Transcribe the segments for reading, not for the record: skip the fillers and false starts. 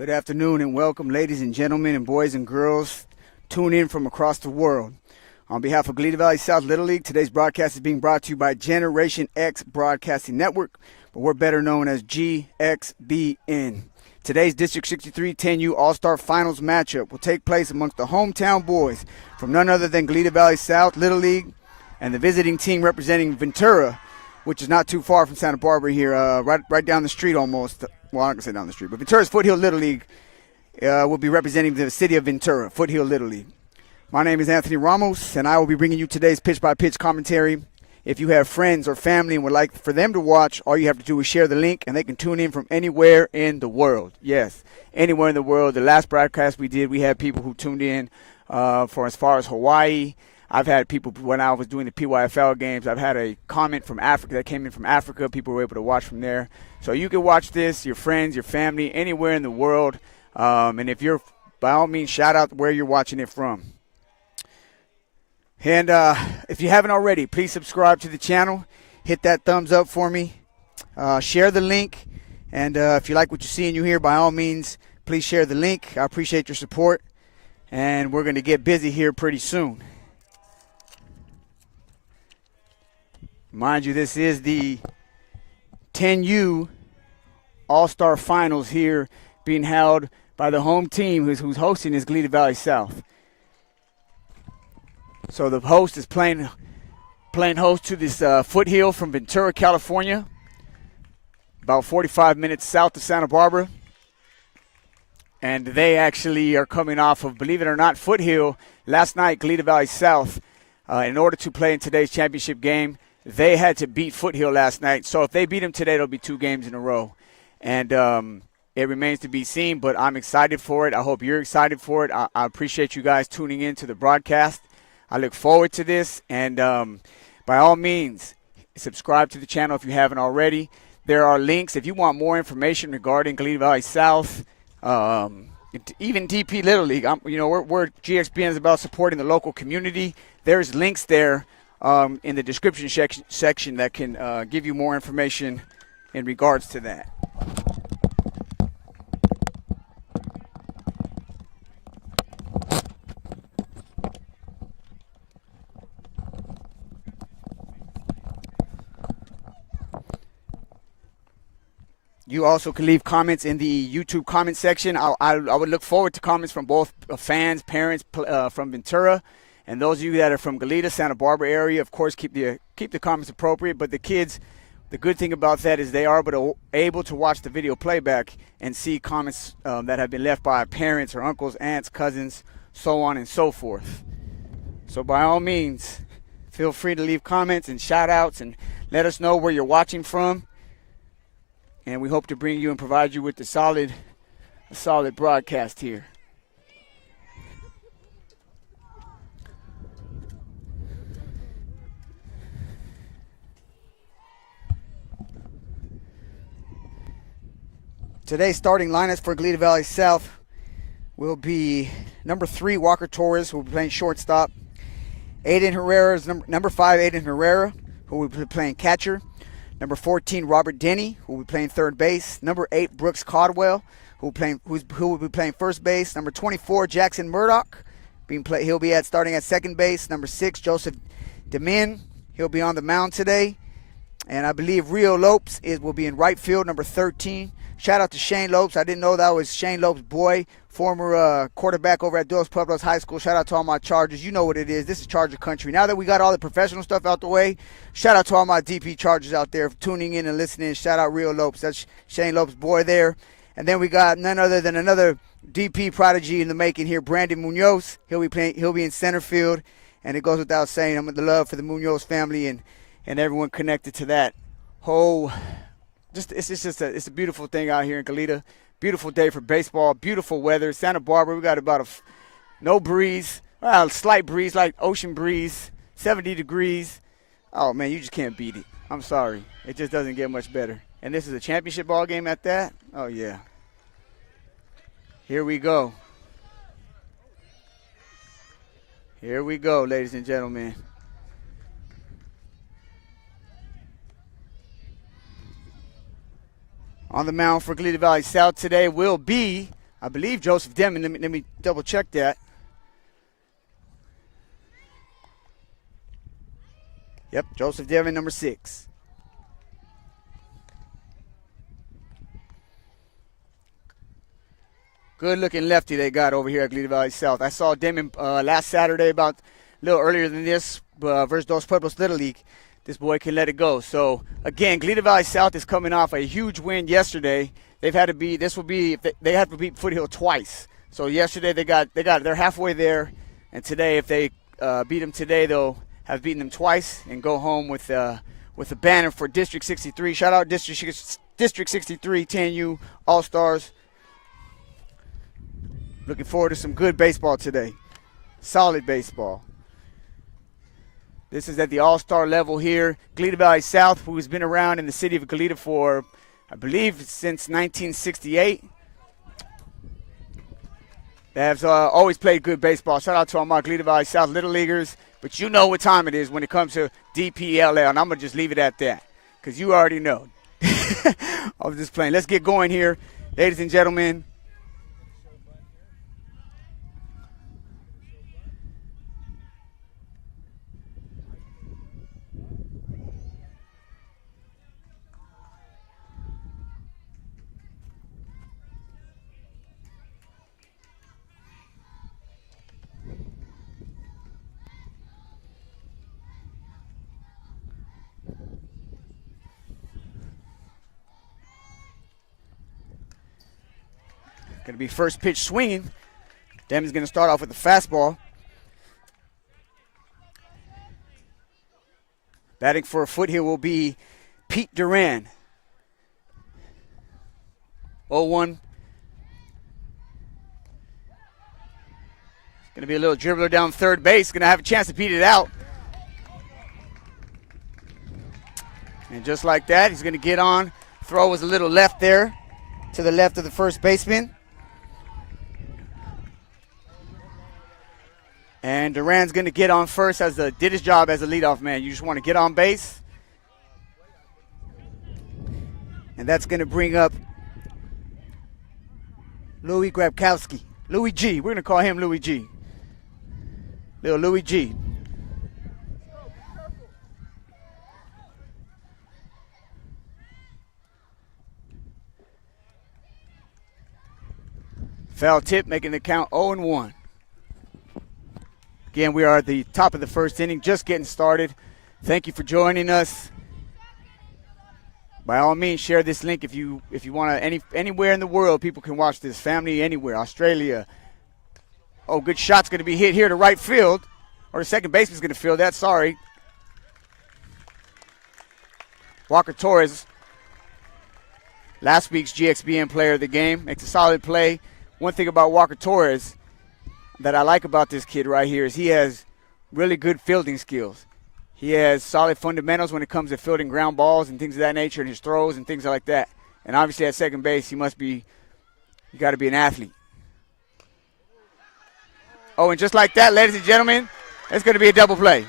Good afternoon and welcome, ladies and gentlemen and boys and girls. Tune in from across the world. On behalf of Goleta Valley South Little League, today's broadcast is being brought to you by Generation X Broadcasting Network, but we're better known as GXBN. Today's District 63 10U All-Star Finals matchup will take place amongst the hometown boys from none other than Goleta Valley South Little League and the visiting team representing Ventura, which is not too far from Santa Barbara here, right down the street almost. Well, I'm not going to say down the street, but Ventura's Foothill Little League will be representing the city of Ventura, Foothill Little League. My name is Anthony Ramos, and I will be bringing you today's pitch-by-pitch commentary. If you have friends or family and would like for them to watch, all you have to do is share the link, and they can tune in from anywhere in the world. Yes, anywhere in the world. The last broadcast we did, we had people who tuned in for as far as Hawaii. I've had people, when I was doing the PYFL games, I've had a comment from Africa that came in from Africa. People were able to watch from there. So you can watch this, your friends, your family, anywhere in the world. And if you're, by all means, shout out where you're watching it from. And if you haven't already, please subscribe to the channel. Hit that thumbs up for me. Share the link. And if you like what you see and you hear, by all means, please share the link. I appreciate your support. And we're going to get busy here pretty soon. Mind you, this is the 10U All-Star Finals here being held by the home team who's hosting is Goleta Valley South. So the host is playing host to this Foothill from Ventura, California, about 45 minutes south of Santa Barbara. And they actually are coming off of, believe it or not, Foothill. Last night, Goleta Valley South, in order to play in today's championship game, they had to beat Foothill last night. So if they beat them today, it'll be 2 games in a row. And it remains to be seen, but I'm excited for it. I hope you're excited for it. I appreciate you guys tuning in to the broadcast. I look forward to this. And by all means, subscribe to the channel if you haven't already. There are links. If you want more information regarding Goleta Valley South, even DP Little League, we're GXBN is about supporting the local community. There's links there in the description section that can give you more information in regards to that. You also can leave comments in the YouTube comment section. I would look forward to comments from both fans, parents from Ventura, and those of you that are from Goleta, Santa Barbara area. Of course, keep the comments appropriate. But the kids, the good thing about that is they are able to watch the video playback and see comments that have been left by parents or uncles, aunts, cousins, so on and so forth. So by all means, feel free to leave comments and shout-outs and let us know where you're watching from. And we hope to bring you and provide you with a solid broadcast here. Today's starting lineups for Goleta Valley South will be number 3, Walker Torres, who will be playing shortstop. Aiden Herrera is number 5, Aiden Herrera, who will be playing catcher. Number 14, Robert Denny, who will be playing third base. Number 8, Brooks Caldwell, who will be playing first base. Number 24, Jackson Murdoch, he'll be starting at second base. Number 6, Joseph Demin, he'll be on the mound today. And I believe Rio Lopes will be in right field, number 13. Shout out to Shane Lopes. I didn't know that was Shane Lopes' boy, former quarterback over at Dos Pueblos High School. Shout out to all my Chargers. You know what it is. This is Charger country. Now that we got all the professional stuff out the way, shout out to all my DP Chargers out there tuning in and listening. Shout out Rio Lopes. That's Shane Lopes' boy there. And then we got none other than another DP prodigy in the making here, Brandon Munoz. He'll be in center field. And it goes without saying, I'm with the love for the Munoz family and everyone connected to that whole. It's a beautiful thing out here in Goleta. Beautiful day for baseball. Beautiful weather. Santa Barbara, we got about no breeze. Well, slight breeze, like ocean breeze. 70 degrees. Oh, man, you just can't beat it. I'm sorry. It just doesn't get much better. And this is a championship ball game at that? Oh, yeah. Here we go. Here we go, ladies and gentlemen. On the mound for Goleta Valley South today will be I believe Joseph Demon. Let me double check that. Yep, Joseph Demon, number 6. Good-looking lefty they got over here at Goleta Valley South. I saw Demon last Saturday, about a little earlier than this, versus Dos Pueblos Little League. This boy can let it go. So, again, Goleta Valley South is coming off a huge win yesterday. They've had to be, they have to beat Foothill twice. So yesterday they're halfway there, and today if they beat them today, they'll have beaten them twice and go home with a banner for District 63. Shout out District 63, 10U All-Stars. Looking forward to some good baseball today. Solid baseball. This is at the all-star level here. Goleta Valley South, who's been around in the city of Goleta for, I believe, since 1968. They have always played good baseball. Shout out to all my Goleta Valley South Little Leaguers. But you know what time it is when it comes to DPLL, and I'm going to just leave it at that because you already know. I was just playing. Let's get going here, ladies and gentlemen. Going to be first pitch swinging. Demon's going to start off with the fastball. Batting for Foothill will be Pete Duran. 0-1. Going to be a little dribbler down third base. Going to have a chance to beat it out. And just like that, he's going to get on. Throw was a little left there to the left of the first baseman. And Duran's going to get on first did his job as a leadoff man. You just want to get on base. And that's going to bring up Louis Grabkowski. Louis G. We're going to call him Louis G. Little Louis G. Foul tip, making the count 0-1. Again, we are at the top of the first inning, just getting started. Thank you for joining us. By all means, share this link if you want to. Anywhere in the world, people can watch this. Family anywhere, Australia. Oh, good shot's going to be hit here to right field, or the second baseman's going to field that. Sorry. Walker Torres, last week's GXBN player of the game, makes a solid play. One thing about Walker Torres that I like about this kid right here is he has really good fielding skills. He has solid fundamentals when it comes to fielding ground balls and things of that nature, and his throws and things like that. And obviously at second base, you got to be an athlete. Oh, and just like that, ladies and gentlemen, it's going to be a double play.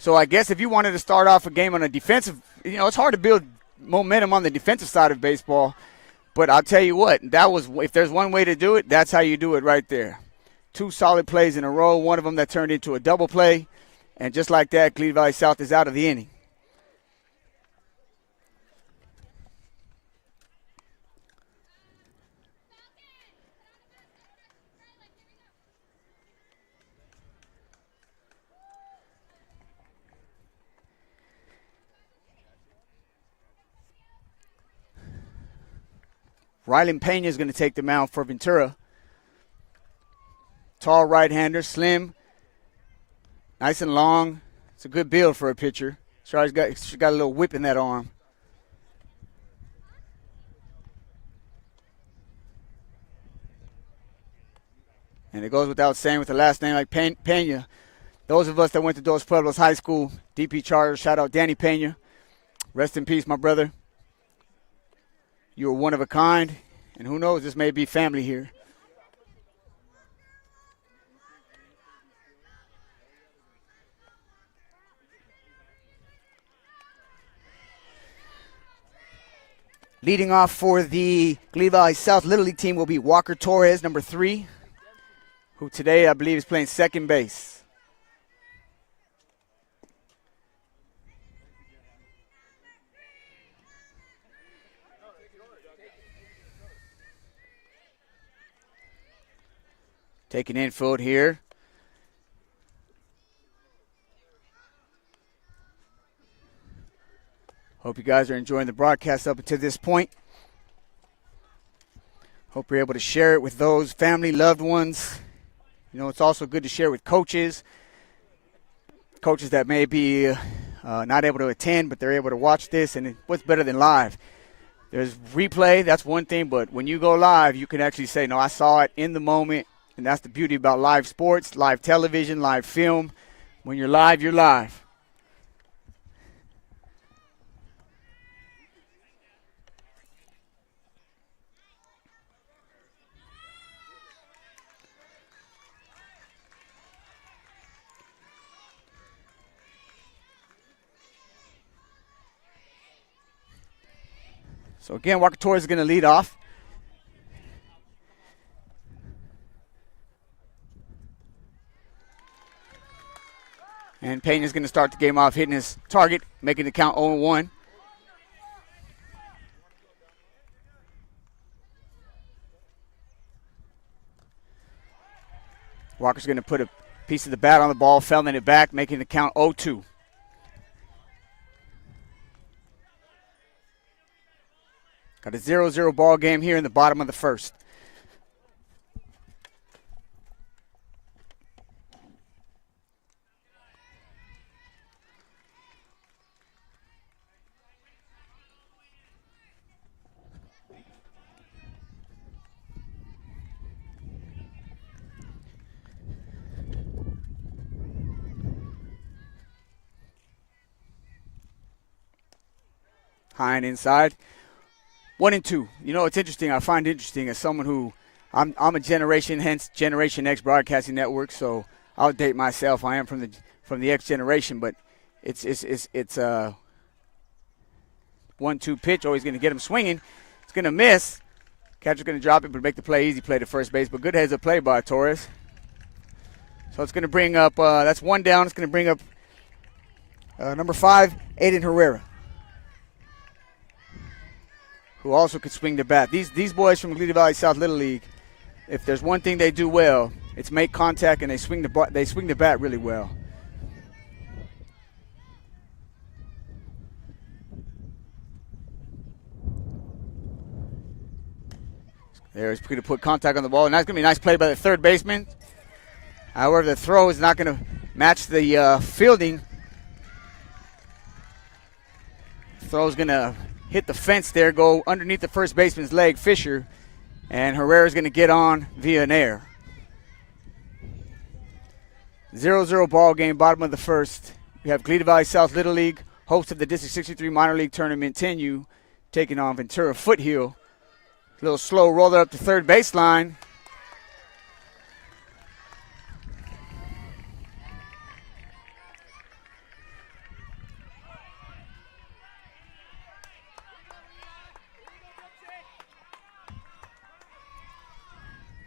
So I guess if you wanted to start off a game on a defensive, it's hard to build momentum on the defensive side of baseball. But I'll tell you what, if there's one way to do it, that's how you do it right there. 2 solid plays in a row, one of them that turned into a double play. And just like that, Goleta Valley South is out of the inning. Rylan Pena is going to take the mound for Ventura. Tall right-hander, slim, nice and long. It's a good build for a pitcher. Sure, he's got a little whip in that arm. And it goes without saying with a last name like Pena. Those of us that went to Dos Pueblos High School, DP Charter, shout out Danny Pena. Rest in peace, my brother. You were one of a kind, and who knows, this may be family here. Leading off for the Goleta Valley South Little League team will be Walker Torres, number 3, who today I believe is playing second base. Taking infield here. Hope you guys are enjoying the broadcast up until this point. Hope you're able to share it with those family, loved ones. You know, it's also good to share with coaches that may be not able to attend, but they're able to watch this. And what's better than live? There's replay, that's one thing, but when you go live, you can actually say, no, I saw it in the moment. And that's the beauty about live sports, live television, live film. When you're live, you're live. So again, Walker Torres is going to lead off. And Payne is going to start the game off hitting his target, making the count 0-1. Walker's going to put a piece of the bat on the ball, fouling it back, making the count 0-2. Got a 0-0 ball game here in the bottom of the first. High and inside. 1-2. You know, it's interesting. I find interesting as someone who I'm a generation, hence Generation X Broadcasting Network. So I'll date myself. I am from the X generation, but it's 1-2 pitch. Always going to get him swinging. It's going to miss. Catcher's going to drop it, but make the play. Easy play to first base. But good heads up play by Torres. So it's going to bring up. That's one down. It's going to bring up number 5, Aiden Herrera, who also could swing the bat. These boys from Goleta Valley South Little League, if there's one thing they do well, it's make contact, and they swing the bat really well. There's going to put contact on the ball, and that's going to be a nice play by the third baseman. However, the throw is not going to match the fielding. Throw's going to hit the fence there, go underneath the first baseman's leg, Fisher, and Herrera's going to get on via an error. 0-0 ball game, bottom of the first. We have Goleta Valley South Little League, host of the District 63 Minor League Tournament, 10U, taking on Ventura Foothill. A little slow roller up the third baseline.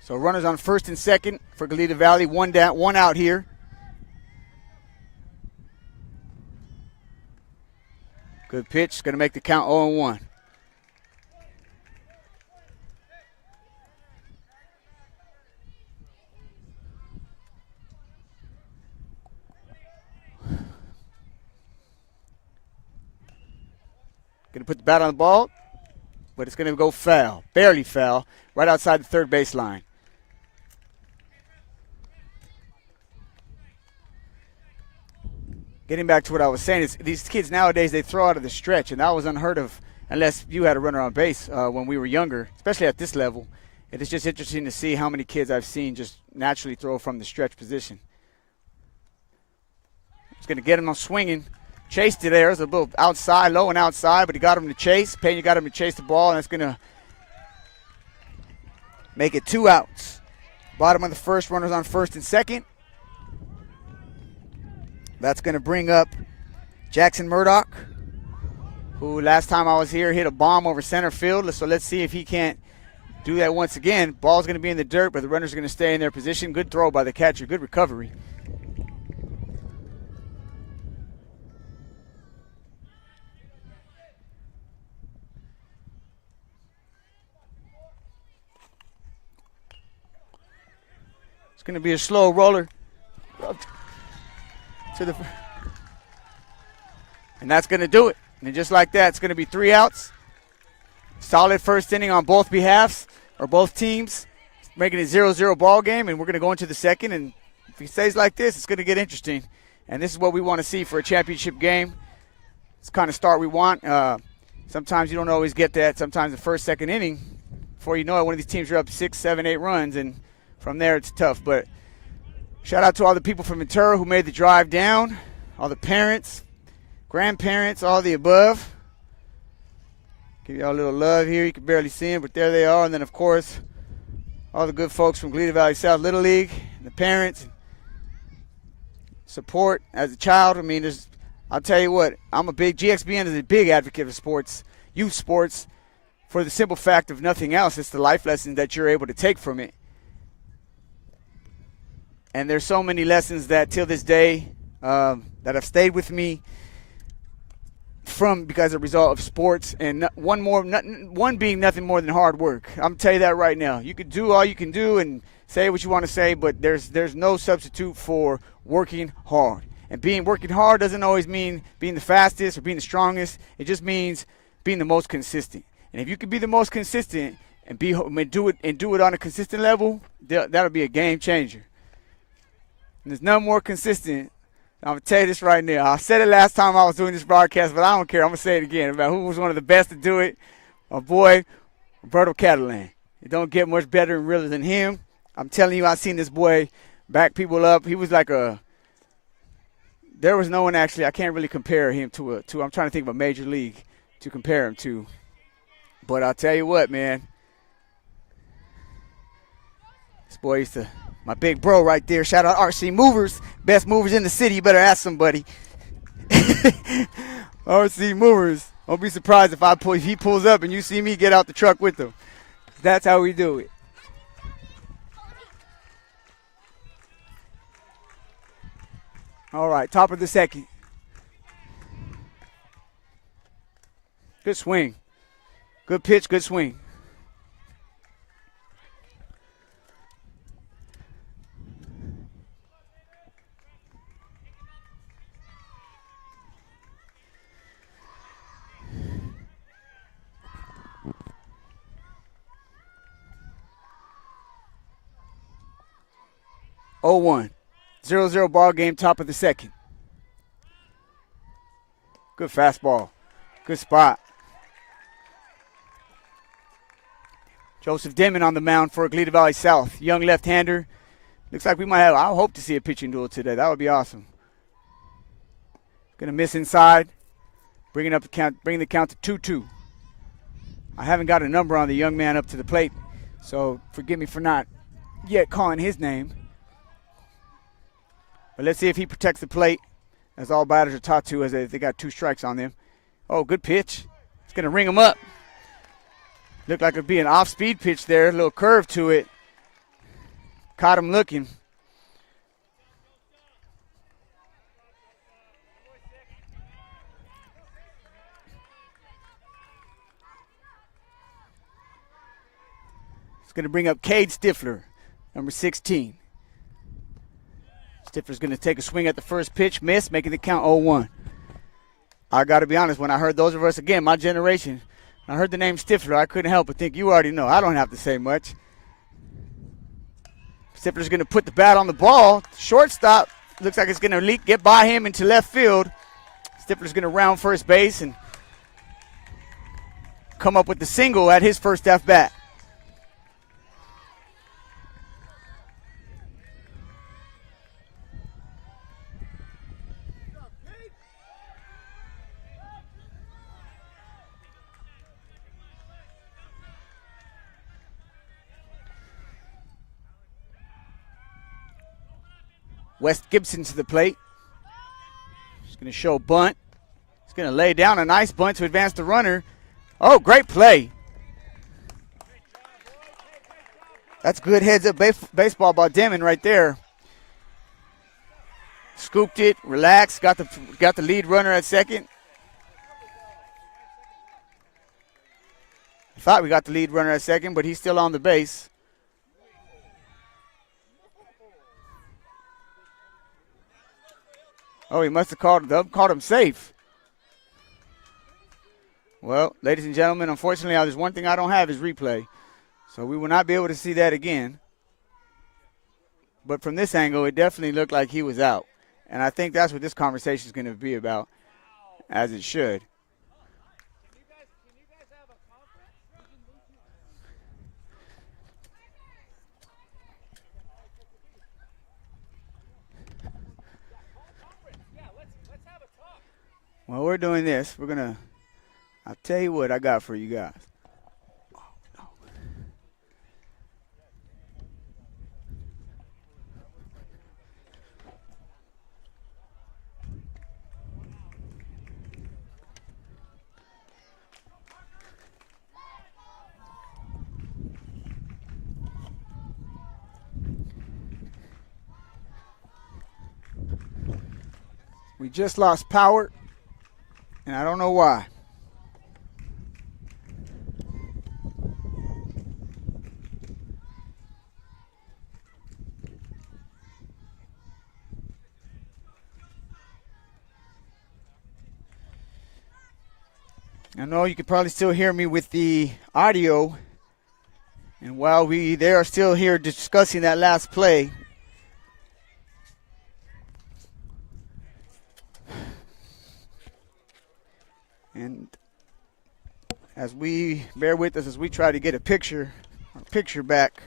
So runners on first and second for Goleta Valley. One down, one out here. Good pitch. Going to make the count 0-1. Going to put the bat on the ball, but it's going to go foul. Barely foul. Right outside the third baseline. Getting back to what I was saying, is these kids nowadays, they throw out of the stretch, and that was unheard of unless you had a runner on base when we were younger, especially at this level. It is just interesting to see how many kids I've seen just naturally throw from the stretch position. It's going to get him on swinging. Chased it there. It was a little outside, low and outside, but he got him to chase. Pena got him to chase the ball, and that's going to make it 2 outs. Bottom of the first, runners on first and second. That's going to bring up Jackson Murdoch, who last time I was here hit a bomb over center field. So let's see if he can't do that once again. Ball's going to be in the dirt, but the runners are going to stay in their position. Good throw by the catcher. Good recovery. It's going to be a slow roller. And that's going to do it. And just like that, it's going to be 3 outs. Solid first inning on both behalves, or both teams, making it 0-0 ball game, and we're going to go into the second. And if he stays like this, it's going to get interesting. And this is what we want to see for a championship game. It's the kind of start we want. Sometimes you don't always get that. Sometimes the first, second inning, before you know it, one of these teams are up 6, 7, 8 runs, and from there it's tough. But shout out to all the people from Ventura who made the drive down, all the parents, grandparents, all the above. Give y'all a little love here. You can barely see them, but there they are. And then, of course, all the good folks from Goleta Valley South Little League, and the parents, support as a child. I mean, I'll tell you what, GXBN is a big advocate of sports, youth sports, for the simple fact of nothing else. It's the life lessons that you're able to take from it. And there's so many lessons that till this day that have stayed with me because of a result of sports, and one being nothing more than hard work. I'm going to tell you that right now. You can do all you can do and say what you want to say, but there's no substitute for working hard. And working hard doesn't always mean being the fastest or being the strongest. It just means being the most consistent. And if you can be the most consistent and do it on a consistent level, that'll be a game changer. And there's none more consistent. I'm going to tell you this right now. I said it last time I was doing this broadcast, but I don't care. I'm going to say it again about who was one of the best to do it. My boy, Roberto Catalan. It don't get much better and realer than him. I'm telling you, I've seen this boy back people up. He was like there was no one actually, I can't really compare him to I'm trying to think of a major league to compare him to. But I'll tell you what, man. This boy used to, my big bro right there. Shout out RC Movers. Best movers in the city. You better ask somebody. RC Movers. Don't be surprised if he pulls up and you see me get out the truck with him. That's how we do it. All right, top of the second. Good swing. Good pitch, good swing. Oh, 1. 0-0 ball game, top of the second. Good fastball. Good spot. Joseph Demon on the mound for Goleta Valley South. Young left-hander. Looks like we might have, I hope to see a pitching duel today. That would be awesome. Going to miss inside. Bringing the count to 2-2. I haven't got a number on the young man up to the plate, so forgive me for not yet calling his name. But let's see if he protects the plate, as all batters are taught to, as they got 2 strikes on them. Oh, good pitch. It's going to ring him up. Looked like it'd be an off-speed pitch there, a little curve to it. Caught him looking. It's going to bring up Cade Stifler, number 16. Stifler's going to take a swing at the first pitch, miss, making the count 0-1. I got to be honest, when I heard those of us, again, my generation, when I heard the name Stifler, I couldn't help but think, you already know. I don't have to say much. Stifler's going to put the bat on the ball. Shortstop looks like it's going to get by him into left field. Stifler's going to round first base and come up with the single at his first at-bat. West Gibson to the plate. He's going to show bunt. He's going to lay down a nice bunt to advance the runner. Oh, great play. That's good heads-up baseball by Demon right there. Scooped it, relaxed, got the lead runner at second. I thought we got the lead runner at second, but he's still on the base. Oh, he must have called him safe. Well, ladies and gentlemen, unfortunately, there's one thing I don't have is replay. So we will not be able to see that again. But from this angle, it definitely looked like he was out. And I think that's what this conversation is going to be about, as it should. Well, we're doing this. We're going to, I'll tell you what I got for you guys. We just lost power, and I don't know why. I know you can probably still hear me with the audio, and while they are still here discussing that last play, and as we bear with us as we try to get a picture back.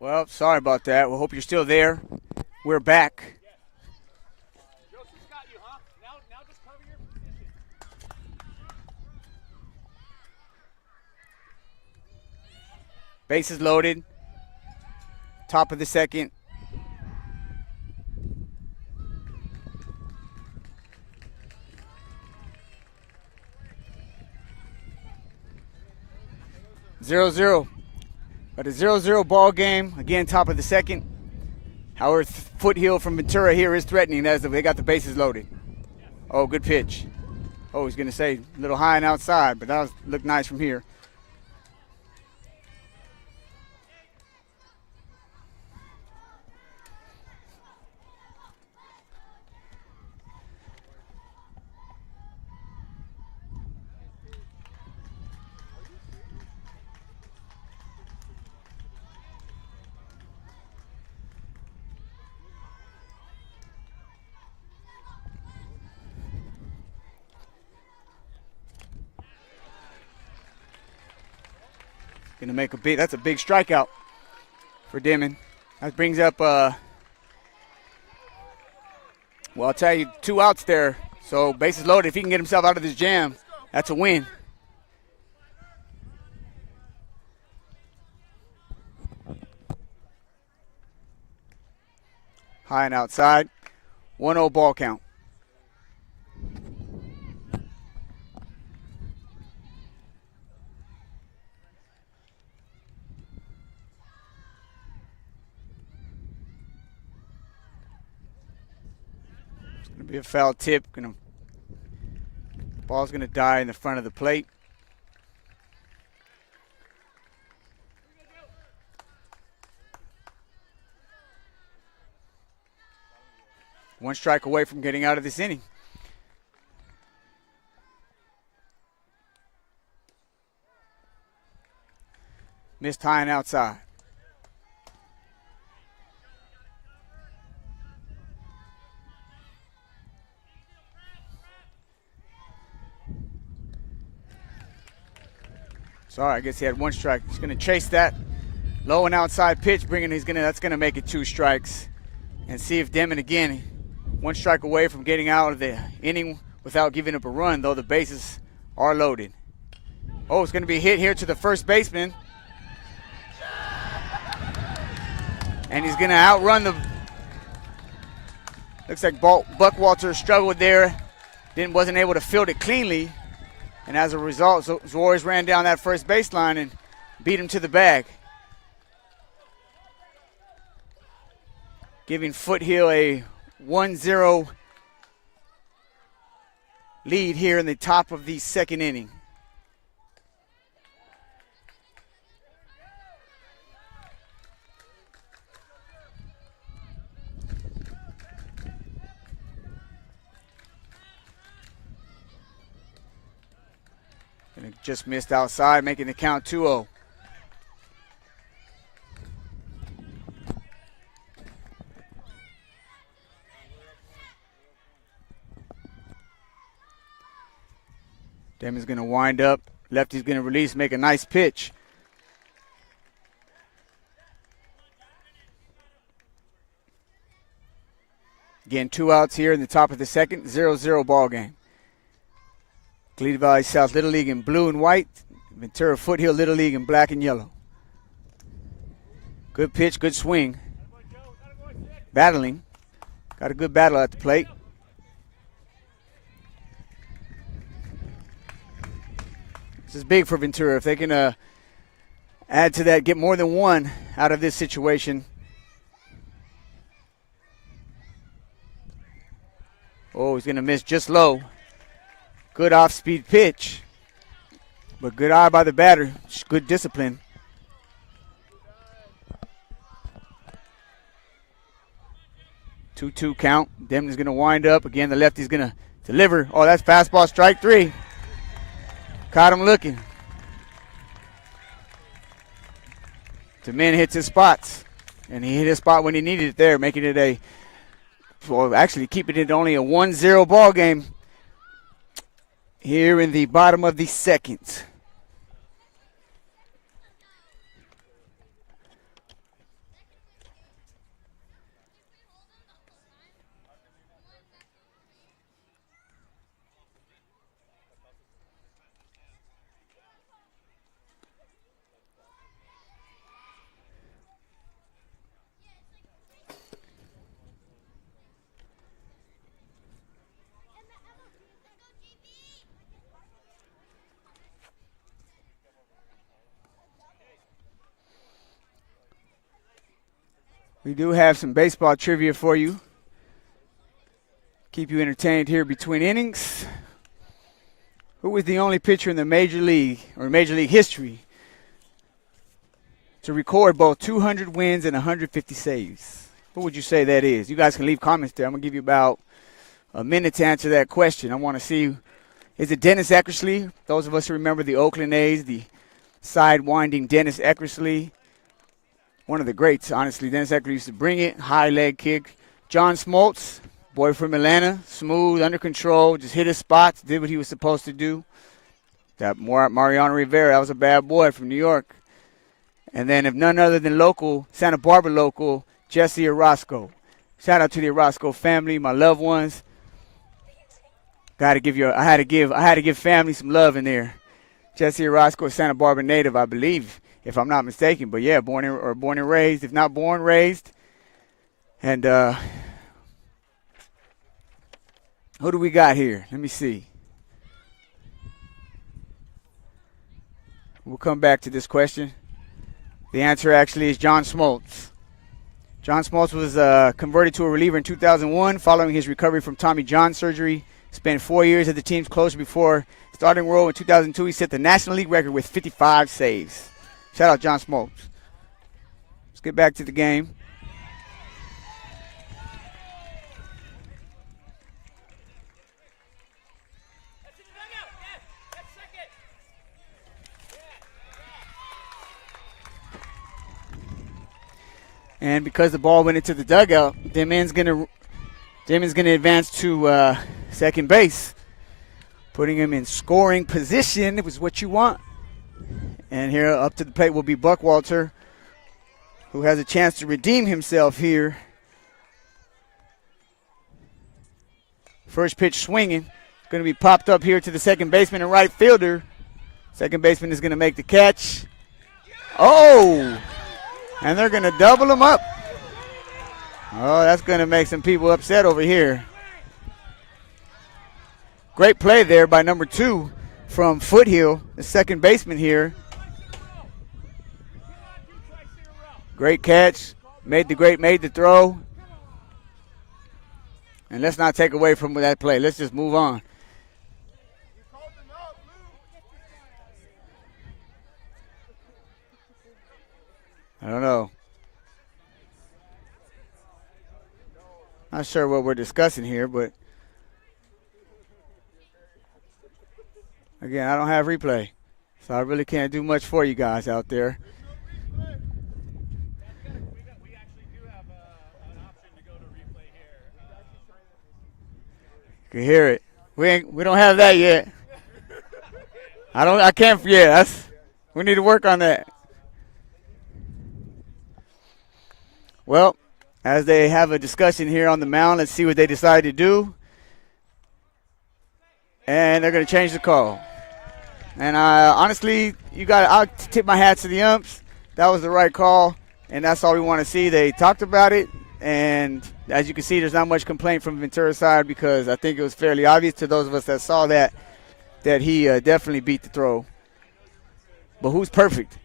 Well, sorry about that. We hope you're still there. We're back. Bases loaded. Top of the second. Zero zero. But a 0-0 ball game. Again, top of the second. However, Foothill from Ventura here is threatening as they got the bases loaded. Oh, good pitch. Oh, he's going to say a little high and outside, but that looked nice from here. Gonna make that's a big strikeout for Demon. That brings up, well, I'll tell you, 2 outs there. So bases loaded. If he can get himself out of this jam, that's a win. High and outside. 1-0 ball count. Be a foul tip. Ball's gonna die in the front of the plate. One strike away from getting out of this inning. Missed high and outside. Sorry, I guess he had one strike. He's going to chase that low and outside pitch, that's going to make it 2 strikes. And see if Demon again, 1 strike away from getting out of the inning without giving up a run, though the bases are loaded. Oh, it's going to be a hit here to the first baseman. And he's going to outrun the, looks like Buckwalter struggled there, wasn't able to field it cleanly. And as a result, Zores ran down that first baseline and beat him to the bag. Giving Foothill a 1-0 lead here in the top of the second inning. And it just missed outside, making the count 2-0. Demon's going to wind up. Lefty's going to release, make a nice pitch. Again, 2 outs here in the top of the second, 0-0 ball game. Goleta Valley South Little League in blue and white. Ventura Foothill Little League in black and yellow. Good pitch, good swing. Battling. Got a good battle at the plate. This is big for Ventura. If they can add to that, get more than 1 out of this situation. Oh, he's going to miss just low. Good off-speed pitch, but good eye by the batter. Good discipline. Two count. Demn's going to wind up. Again, the lefty's going to deliver. Oh, that's fastball, strike 3. Caught him looking. DeMin hits his spots, and he hit his spot when he needed it there, making it actually keeping it only a 1-0 ball game here in the bottom of the second. We do have some baseball trivia for you. Keep you entertained here between innings. Who was the only pitcher in the Major League history to record both 200 wins and 150 saves? Who would you say that is? You guys can leave comments there. I'm going to give you about a minute to answer that question. I want to see, is it Dennis Eckersley? Those of us who remember the Oakland A's, the side-winding Dennis Eckersley. One of the greats, honestly. Dennis Eckersley used to bring it, high leg kick. John Smoltz, boy from Atlanta, smooth, under control, just hit his spots, did what he was supposed to do. That Mariano Rivera, that was a bad boy from New York. And then if none other than local, Santa Barbara local, Jesse Orozco. Shout out to the Orozco family, my loved ones. I had to give family some love in there. Jesse Orozco is Santa Barbara native, I believe, if I'm not mistaken. But yeah, born and raised, if not born, raised. And who do we got here? Let me see. We'll come back to this question. The answer actually is John Smoltz. John Smoltz was converted to a reliever in 2001 following his recovery from Tommy John surgery. Spent 4 years at the team's closer before starting role in 2002. He set the National League record with 55 saves. Shout out John Smoltz. Let's get back to the game. And because the ball went into the dugout, Demmen's gonna advance to second base, putting him in scoring position. It was what you want. And here up to the plate will be Buckwalter, who has a chance to redeem himself here. First pitch swinging. Going to be popped up here to the second baseman and right fielder. Second baseman is going to make the catch. Oh! And they're going to double him up. Oh, that's going to make some people upset over here. Great play there by number 2 from Foothill, the second baseman here. Great catch. Made the throw. And let's not take away from that play. Let's just move on. I don't know. Not sure what we're discussing here, but again, I don't have replay, so I really can't do much for you guys out there. You can hear it. We don't have that yet. I can't. Yeah, we need to work on that. Well, as they have a discussion here on the mound, let's see what they decide to do. And they're going to change the call. And honestly, I'll tip my hat to the umps. That was the right call, and that's all we want to see. They talked about it, and as you can see, there's not much complaint from Ventura's side because I think it was fairly obvious to those of us that saw that he definitely beat the throw. But who's perfect,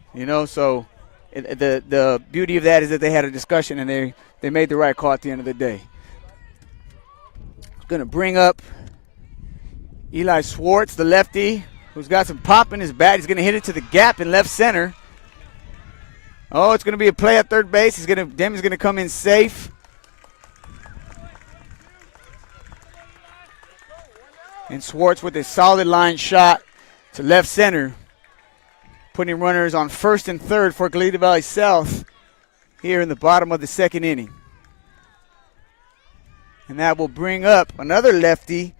So the beauty of that is that they had a discussion and they made the right call at the end of the day. Going to bring up Eli Schwartz, the lefty, who's got some pop in his bat. He's going to hit it to the gap in left center. Oh, it's going to be a play at third base. Demmen's going to come in safe. And Schwartz with a solid line shot to left center, putting runners on first and third for Goleta Valley South here in the bottom of the second inning. And that will bring up another lefty,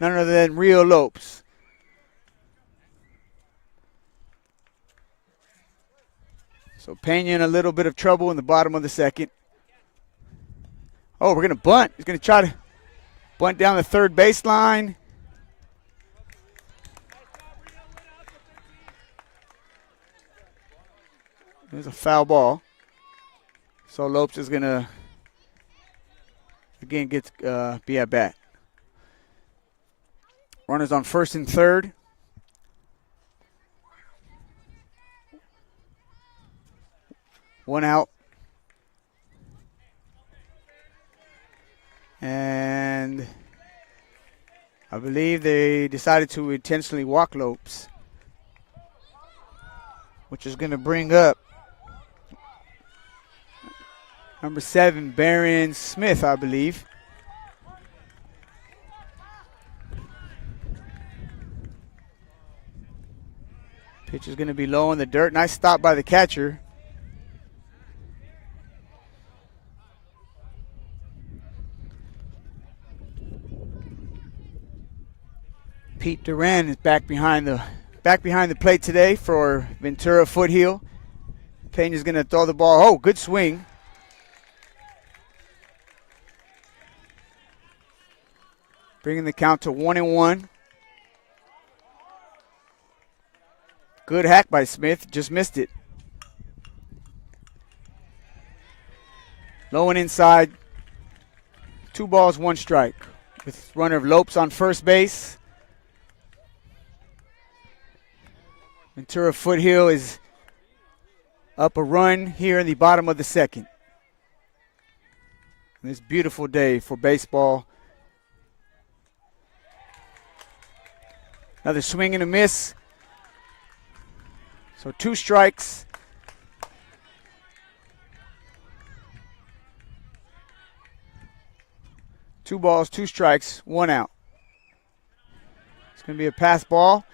none other than Rio Lopes. So Pena in a little bit of trouble in the bottom of the second. Oh, we're going to bunt. He's going to try to bunt down the third baseline. There's a foul ball. So Lopes is going to, again, be at bat. Runners on first and third. One out. And I believe they decided to intentionally walk Lopes, which is going to bring up number 7, Barron Smith, I believe. Pitch is going to be low in the dirt. Nice stop by the catcher. Pete Duran is back behind the plate today for Ventura Foothill. Pena's going to throw the ball. Oh, good swing. Bringing the count to 1-1. Good hack by Smith. Just missed it. Low and inside. 2 balls, 1 strike. With runner Lopes on first base. Ventura Foothill is up a run here in the bottom of the second. This beautiful day for baseball. Another swing and a miss. So 2 strikes. Two balls, 2 strikes, 1 out. It's going to be a pass ball.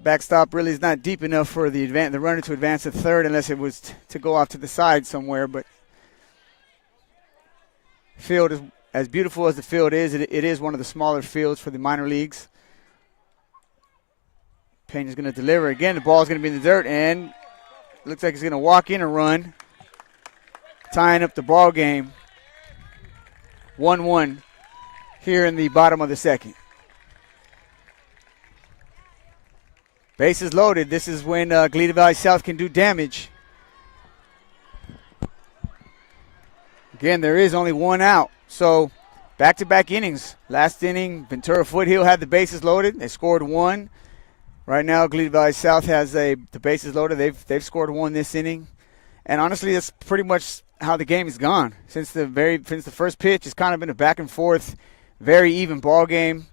Backstop really is not deep enough for the runner to advance to third unless it was to go off to the side somewhere. But field is as beautiful as the field is. It is one of the smaller fields for the minor leagues. Pena's going to deliver again. The ball is going to be in the dirt, and looks like he's going to walk in a run, tying up the ball game. 1-1 here in the bottom of the second. Bases loaded. This is when Goleta Valley South can do damage. Again, there is only one out. So back-to-back innings. Last inning, Ventura Foothill had the bases loaded. They scored one. Right now, Goleta Valley South has the bases loaded. They've scored one this inning. And honestly, that's pretty much how the game has gone. Since the first pitch, it's kind of been a back-and-forth, very even ball game.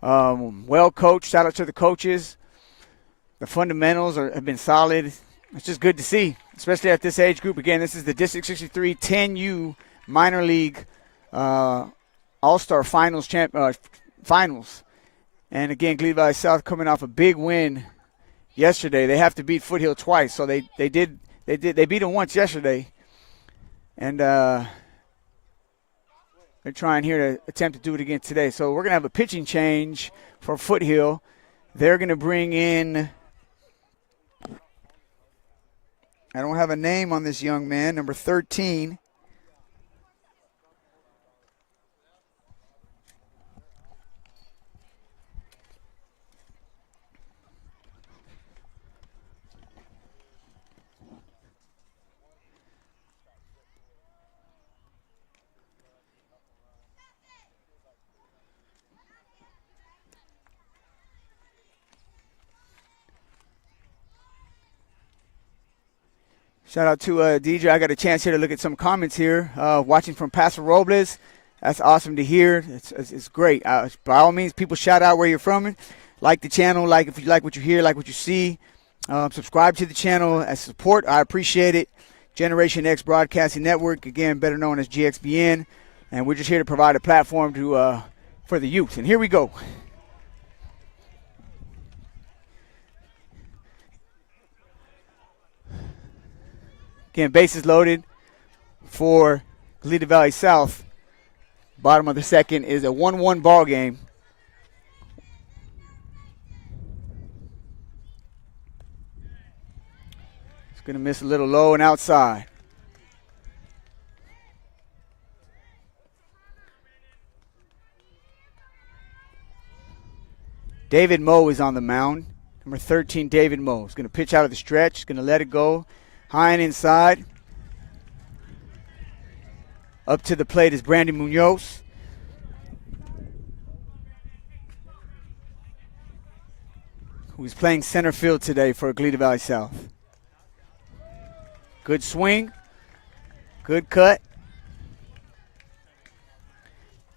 Well coached. Shout out to the coaches. The fundamentals have been solid. It's just good to see, especially at this age group. Again, this is the District 63 10U minor league all-star finals. And again, Goleta Valley South coming off a big win yesterday. They have to beat Foothill twice, so they beat them once yesterday, and they're trying here to attempt to do it again today. So we're gonna have a pitching change for Foothill. They're gonna bring in. I don't have a name on this young man, number 13. Shout out to DJ. I got a chance here to look at some comments here. Watching from Paso Robles. That's awesome to hear. It's great. By all means, people shout out where you're from. Like the channel. Like if you like what you hear, like what you see. Subscribe to the channel as support. I appreciate it. Generation X Broadcasting Network, again, better known as GXBN. And we're just here to provide a platform for the youth. And here we go. Again, bases loaded for Goleta Valley South. Bottom of the second is a 1-1 ball game. It's going to miss a little low and outside. David Moe is on the mound. Number 13, David Moe. He's going to pitch out of the stretch. He's going to let it go. High and inside. Up to the plate is Brandon Munoz. Who's playing center field today for Goleta Valley South. Good swing. Good cut.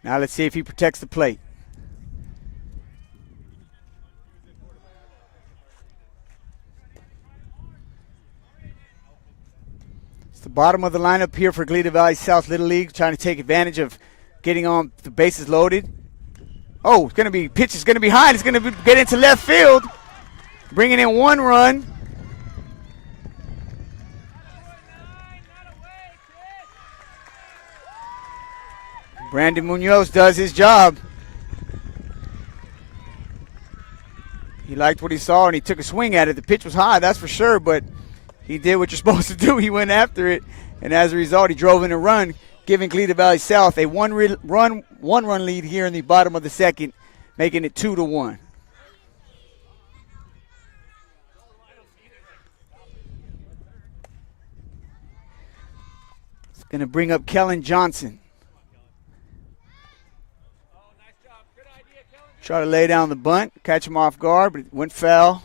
Now let's see if he protects the plate. The bottom of the lineup here for Goleta Valley South Little League, trying to take advantage of getting on the bases loaded. Oh, it's going to be pitch is going to be high. It's going to get into left field, bringing in one run. Brandon Munoz does his job. He liked what he saw and he took a swing at it. The pitch was high, that's for sure, but he did what you're supposed to do. He went after it, and as a result, he drove in a run, giving Goleta Valley South a one-run lead here in the bottom of the second, making it 2-1. It's going to bring up Kellen Johnson. Try to lay down the bunt, catch him off guard, but it went foul.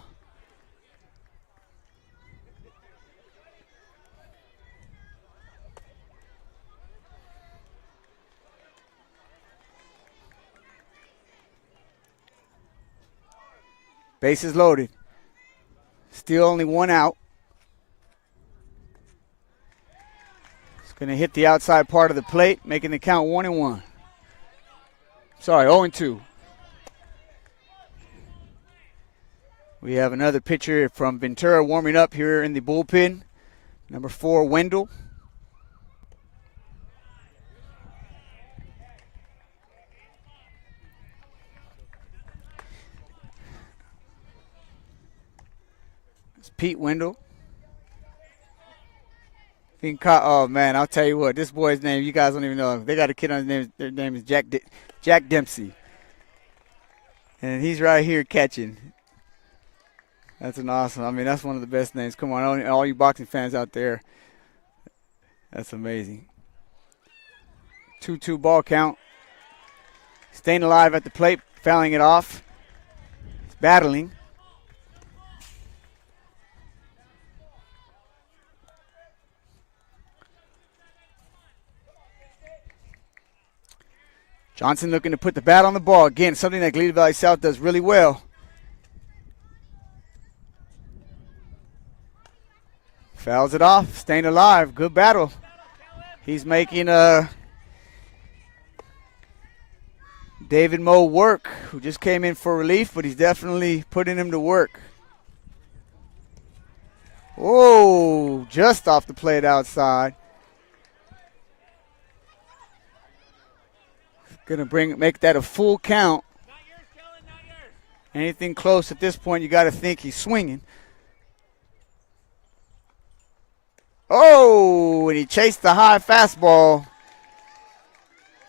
Bases loaded. Still only one out. It's going to hit the outside part of the plate, making the count 1-1. Sorry, 0-2. We have another pitcher from Ventura warming up here in the bullpen. Number 4, Wendell. It's Pete Wendell. Oh, man, I'll tell you what. This boy's name, you guys don't even know. They got a kid on his name. Their name is Jack Dempsey. And he's right here catching. That's an awesome. I mean, that's one of the best names. Come on, all you boxing fans out there. That's amazing. 2-2 ball count. Staying alive at the plate, fouling it off. He's battling. Johnson looking to put the bat on the ball. Again, something that Goleta Valley South does really well. Fouls it off, staying alive. Good battle. He's making David Moe work, who just came in for relief, but he's definitely putting him to work. Oh, just off the plate outside. Going to make that a full count. Anything close at this point, you got to think he's swinging. Oh, and he chased the high fastball.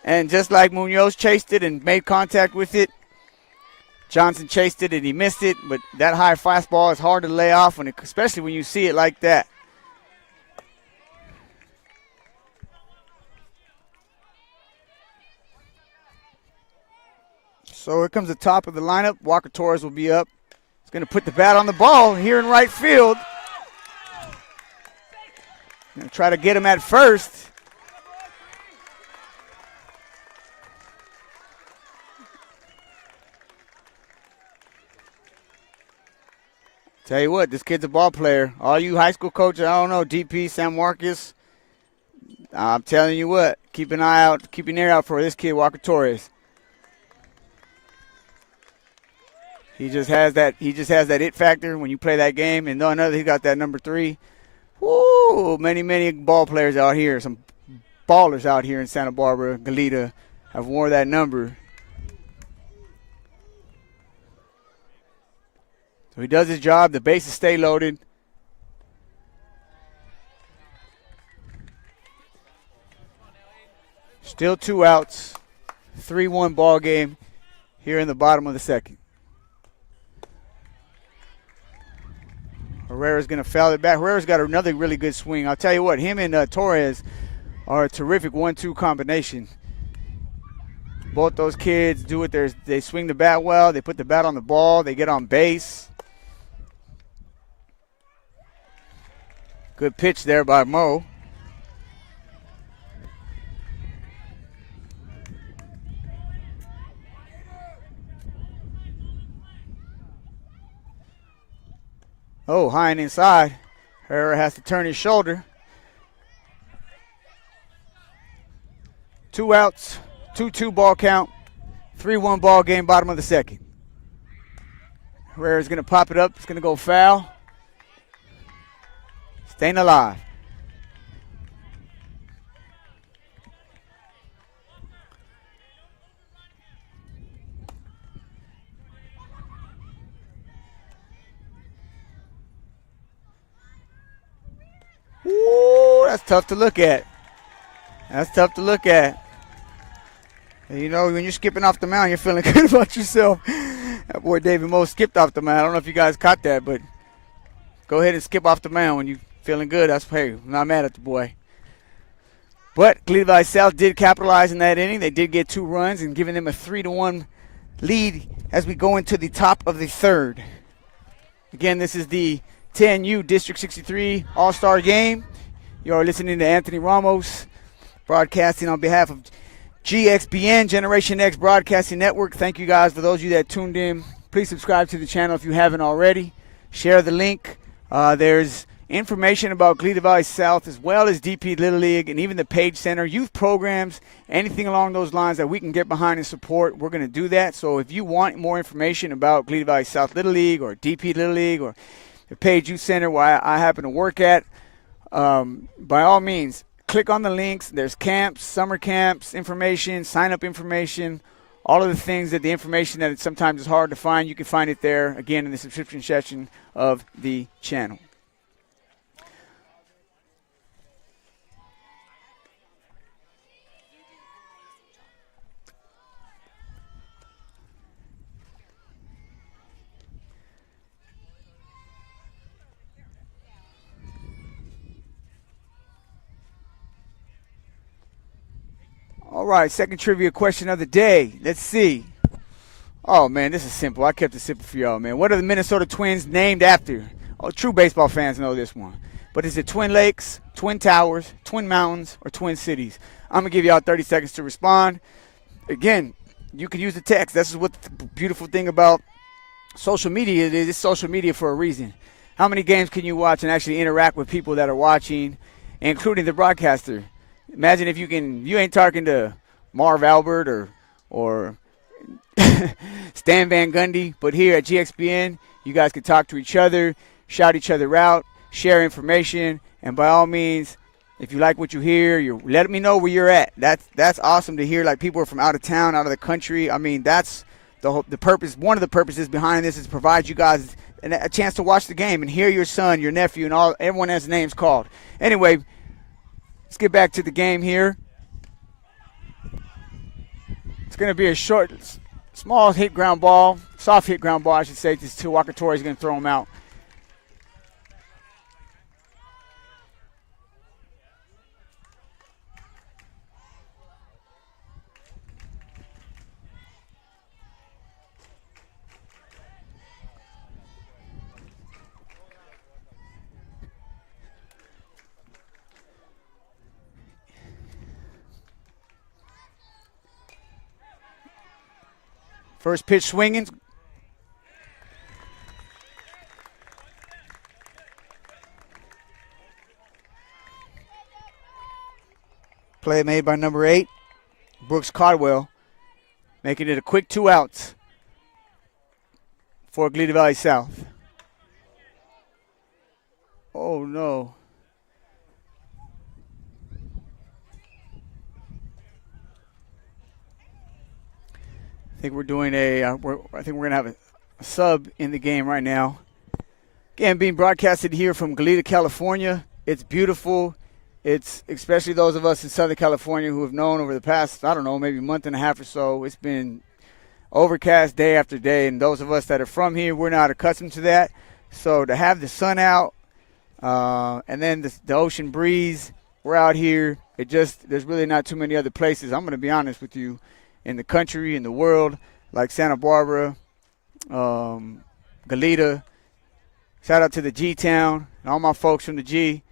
And just like Munoz chased it and made contact with it, Johnson chased it and he missed it. But that high fastball is hard to lay off, especially when you see it like that. So here comes the top of the lineup. Walker Torres will be up. He's going to put the bat on the ball here in right field. Going to try to get him at first. Tell you what, this kid's a ball player. All you high school coaches, I don't know, DP, San Marcos, I'm telling you what, keep an eye out, keep an ear out for this kid, Walker Torres. He just has that it factor when you play that game, and no another, he got that number 3. Woo! Many ball players out here, some ballers out here in Santa Barbara, Goleta, have worn that number. So he does his job. The bases stay loaded. Still 2 outs. 3-1 ball game here in the bottom of the second. Herrera's going to foul it back. Herrera's got another really good swing. I'll tell you what, him and Torres are a terrific 1-2 combination. Both those kids do it. They swing the bat well. They put the bat on the ball. They get on base. Good pitch there by Mo. Oh, high and inside. Herrera has to turn his shoulder. 2 outs, 2-2 ball count, 3-1 ball game, bottom of the second. Herrera's going to pop it up. It's going to go foul. Staying alive. Ooh, that's tough to look at. That's tough to look at. And you know, when you're skipping off the mound, you're feeling good about yourself. That boy David Moe skipped off the mound. I don't know if you guys caught that, but go ahead and skip off the mound when you're feeling good. Hey, I'm not mad at the boy. But Goleta Valley South did capitalize in that inning. They did get 2 runs and giving them a 3-1 lead as we go into the top of the third. Again, this is the 10U District 63 All-Star Game. You are listening to Anthony Ramos, broadcasting on behalf of GXBN, Generation X Broadcasting Network. Thank you guys for those of you that tuned in. Please subscribe to the channel if you haven't already. Share the link. There's information about Goleta Valley South, as well as DP Little League and even the Page Center, youth programs, anything along those lines that we can get behind and support, we're going to do that. So if you want more information about Goleta Valley South Little League or DP Little League or the Page Youth Center where I happen to work at, by all means, click on the links. There's camps, summer camps, information, sign-up information, all of the things that the information that sometimes is hard to find, you can find it there, again, in the subscription section of the channel. All right, second trivia question of the day. Let's see. Oh, man, this is simple. I kept it simple for y'all, man. What are the Minnesota Twins named after? Oh, true baseball fans know this one. But is it Twin Lakes, Twin Towers, Twin Mountains, or Twin Cities? I'm going to give y'all 30 seconds to respond. Again, you can use the text. This is what the beautiful thing about social media is. It's social media for a reason. How many games can you watch and actually interact with people that are watching, including the broadcaster? Imagine if you ain't talking to Marv Albert or Stan Van Gundy, but here at GXBN, you guys can talk to each other, shout each other out, share information, and by all means, if you like what you hear, you let me know where you're at. That's awesome to hear. Like, people are from out of town, out of the country. I mean, that's the purpose. One of the purposes behind this is to provide you guys a chance to watch the game and hear your son, your nephew, and everyone has names called. Anyway, let's get back to the game here. It's going to be a short, small hit ground ball, soft hit ground ball, I should say, to Walker Torres. Going to throw him out. First pitch swinging. Play made by number 8, Brooks Caldwell, making it a quick 2 outs for Goleta Valley South. Oh, no. I think we're doing I think we're going to have a sub in the game right now. Again, being broadcasted here from Goleta, California. It's beautiful. It's especially those of us in Southern California who have known over the past, I don't know, maybe month and a half or so, it's been overcast day after day. And those of us that are from here, we're not accustomed to that. So to have the sun out and then the ocean breeze, we're out here. There's really not too many other places, I'm going to be honest with you, in the country, in the world, like Santa Barbara, Goleta. Shout out to the G-Town and all my folks from the G,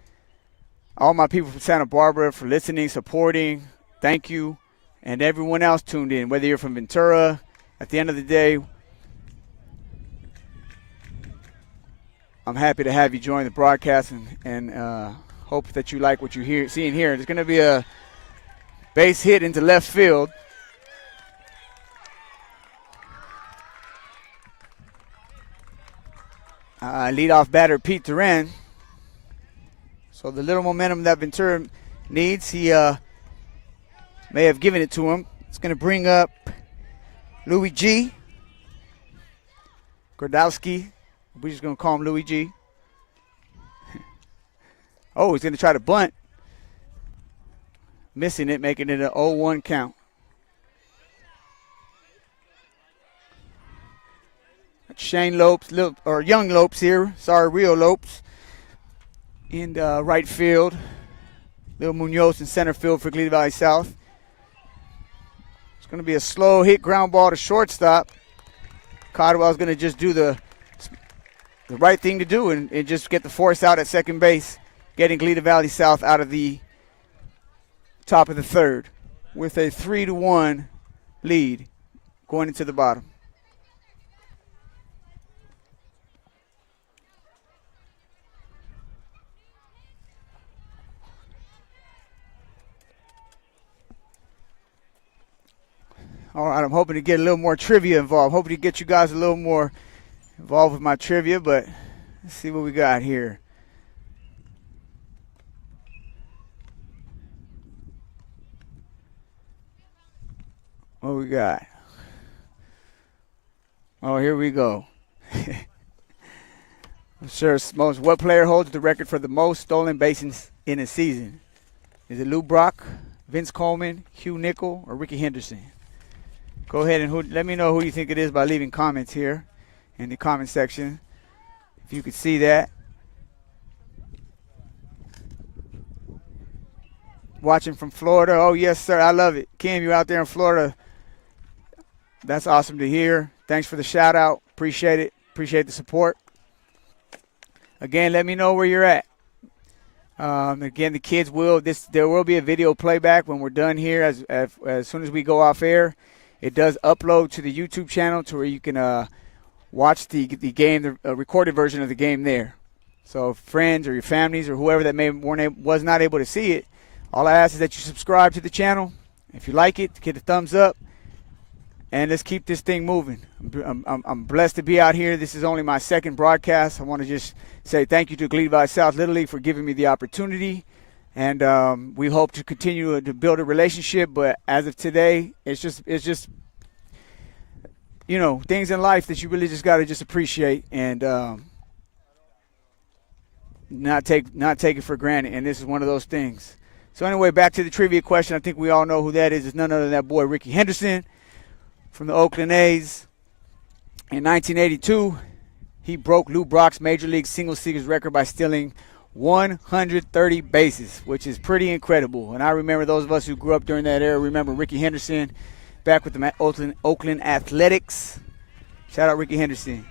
all my people from Santa Barbara for listening, supporting. Thank you. And everyone else tuned in, whether you're from Ventura. At the end of the day, I'm happy to have you join the broadcast and hope that you like what you're seeing here. There's going to be a base hit into left field. Leadoff batter Pete Duran. So the little momentum that Ventura needs, he may have given it to him. It's going to bring up Louis G. Gordowski. We're just going to call him Louis G. Oh, he's going to try to bunt. Missing it, making it an 0-1 count. Shane Lopes, young Lopes here. Sorry, Rio Lopes in right field. Lil Munoz in center field for Goleta Valley South. It's going to be a slow hit ground ball to shortstop. Caldwell's going to just do the right thing to do and just get the force out at second base, getting Goleta Valley South out of the top of the third with a 3-1 lead going into the bottom. All right, I'm hoping to get a little more trivia involved. Hoping to get you guys a little more involved with my trivia, but let's see what we got here. What we got? Oh, here we go. I'm sure most. What player holds the record for the most stolen bases in a season? Is it Lou Brock, Vince Coleman, Hugh Nickel, or Ricky Henderson? Go ahead and let me know who you think it is by leaving comments here in the comment section. If you could see that. Watching from Florida. Oh, yes, sir. I love it. Kim, you out there in Florida. That's awesome to hear. Thanks for the shout out. Appreciate it. Appreciate the support. Again, let me know where you're at. Again, the kids there will be a video playback when we're done here as soon as we go off air. It does upload to the YouTube channel to where you can watch the game, the recorded version of the game there. So friends or your families or whoever that was not able to see it, all I ask is that you subscribe to the channel. If you like it, get a thumbs up. And let's keep this thing moving. I'm blessed to be out here. This is only my second broadcast. I want to just say thank you to Goleta Valley South Little League for giving me the opportunity. And we hope to continue to build a relationship. But as of today, it's just things in life that you really just got to just appreciate and not take it for granted. And this is one of those things. So anyway, back to the trivia question. I think we all know who that is. It's none other than that boy Ricky Henderson from the Oakland A's. In 1982, he broke Lou Brock's Major League single-series record by stealing 130 bases, which is pretty incredible. And I remember those of us who grew up during that era remember Ricky Henderson back with the Oakland Athletics. Shout out Ricky Henderson.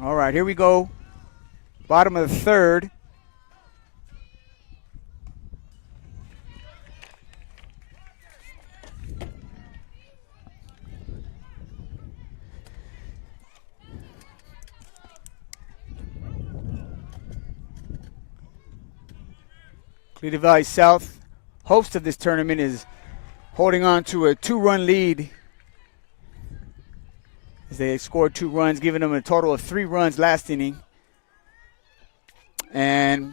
All right, here we go. Bottom of the third. Goleta Valley South, host of this tournament, is holding on to a 2-run lead as they scored 2 runs, giving them a total of 3 runs last inning. And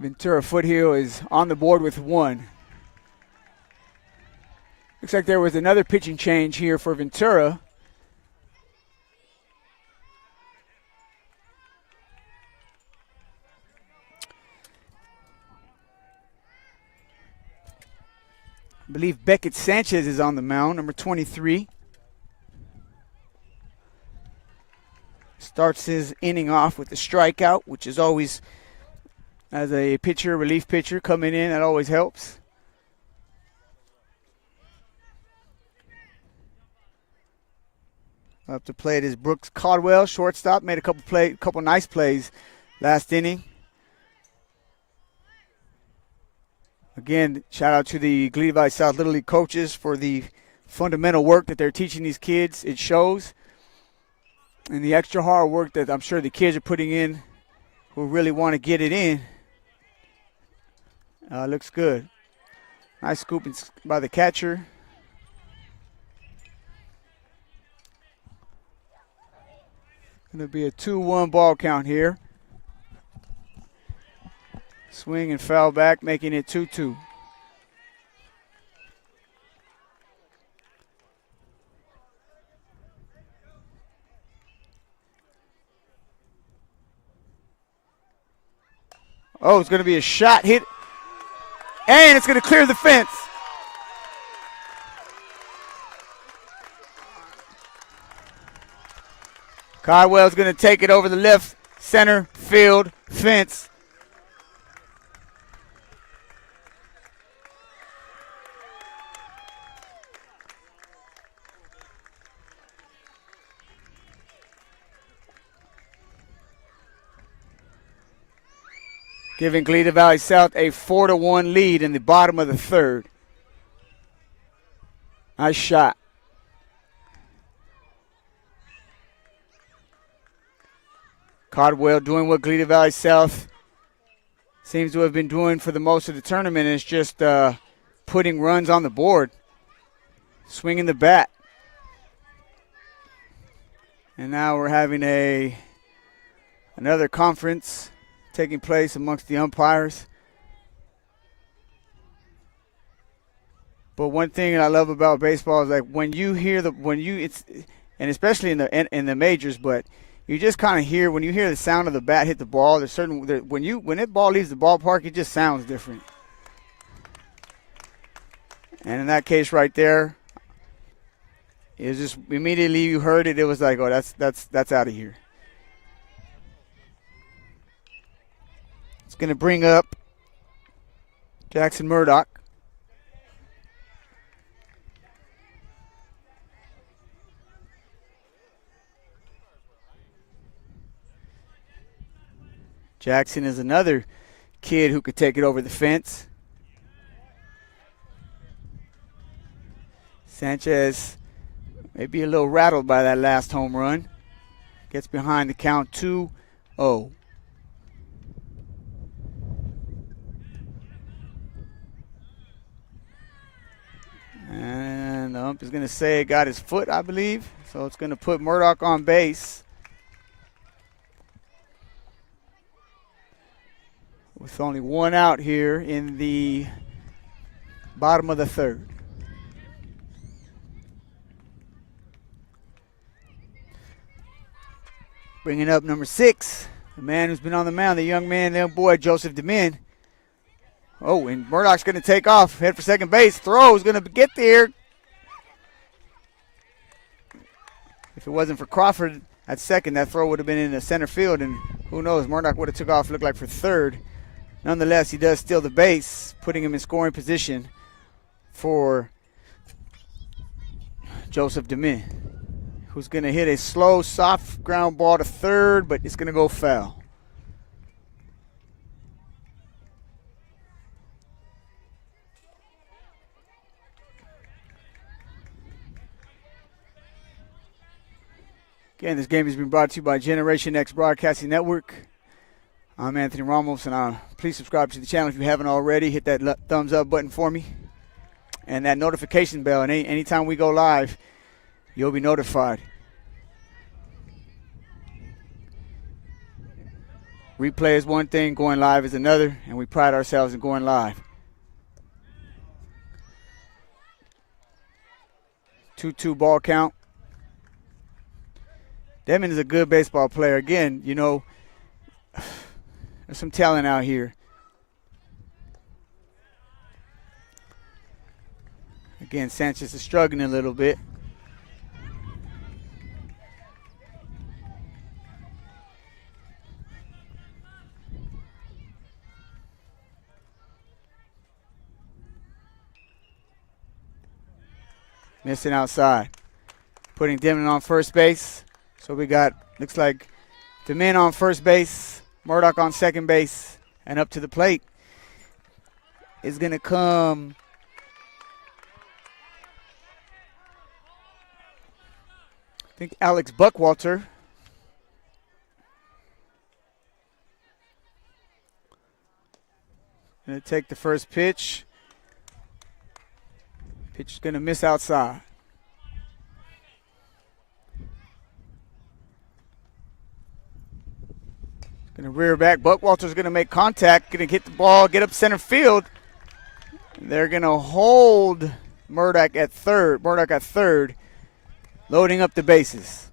Ventura Foothill is on the board with 1. Looks like there was another pitching change here for Ventura. I believe Beckett Sanchez is on the mound, number 23. Starts his inning off with a strikeout, which is always, as a pitcher, relief pitcher coming in, that always helps. Up to plate is Brooks Caldwell, shortstop, made a couple nice plays last inning. Again, shout out to the Goleta Valley South Little League coaches for the fundamental work that they're teaching these kids. It shows. And the extra hard work that I'm sure the kids are putting in who really want to get it in. Looks good. Nice scoop by the catcher. Going to be a 2-1 ball count here. Swing and foul back, making it 2-2. Oh, it's going to be a shot hit. And it's going to clear the fence. Caldwell's going to take it over the left center field fence. Giving Goleta Valley South a 4-1 lead in the bottom of the third. Nice shot. Caldwell doing what Goleta Valley South seems to have been doing for the most of the tournament, and it's just putting runs on the board, swinging the bat. And now we're having another conference taking place amongst the umpires. But one thing I love about baseball is like when you hear and especially in the majors, but you just kind of hear when you hear the sound of the bat hit the ball. When that ball leaves the ballpark, it just sounds different. And in that case right there, it was just immediately you heard it. It was like, oh, that's out of here. It's going to bring up Jackson Murdoch. Jackson is another kid who could take it over the fence. Sanchez may be a little rattled by that last home run. Gets behind the count 2-0. And the ump is going to say it got his foot, I believe. So it's going to put Murdoch on base. With only one out here in the bottom of the third. Bringing up number 6, the man who's been on the mound, the young boy, Joseph DeMin. Oh, and Murdoch's going to take off, head for second base. Throw is going to get there. If it wasn't for Crawford at second, that throw would have been in the center field, and who knows, Murdoch would have took off, looked like for third. Nonetheless, he does steal the base, putting him in scoring position for Joseph DeMin, who's going to hit a slow, soft ground ball to third, but it's going to go foul. Again, this game has been brought to you by Generation X Broadcasting Network. I'm Anthony Ramos, and please subscribe to the channel if you haven't already. Hit that thumbs up button for me and that notification bell. And anytime we go live, you'll be notified. Replay is one thing, going live is another, and we pride ourselves in going live. 2-2 ball count. Demon is a good baseball player. Again, you know, there's some talent out here. Again, Sanchez is struggling a little bit. Missing outside. Putting Demon on first base. So we got, looks like, DeMin on first base, Murdoch on second base, and up to the plate is going to come I think Alex Buckwalter. Going to take the first pitch. Pitch is going to miss outside. Going to rear back. Buckwalter's going to make contact. Going to hit the ball, get up center field. They're going to hold Murdoch at third. Loading up the bases.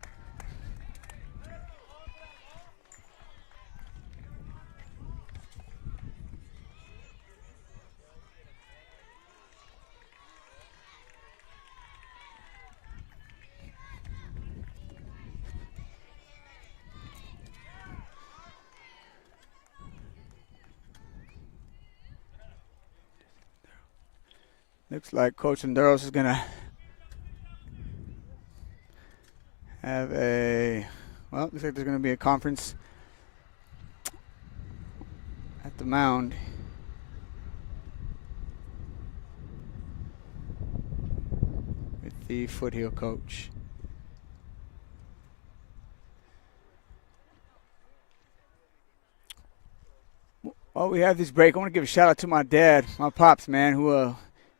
Looks like Coach Enderos is going to have looks like there's going to be a conference at the mound. With the Foothill coach. While we have this break, I want to give a shout out to my dad, my pops, man, who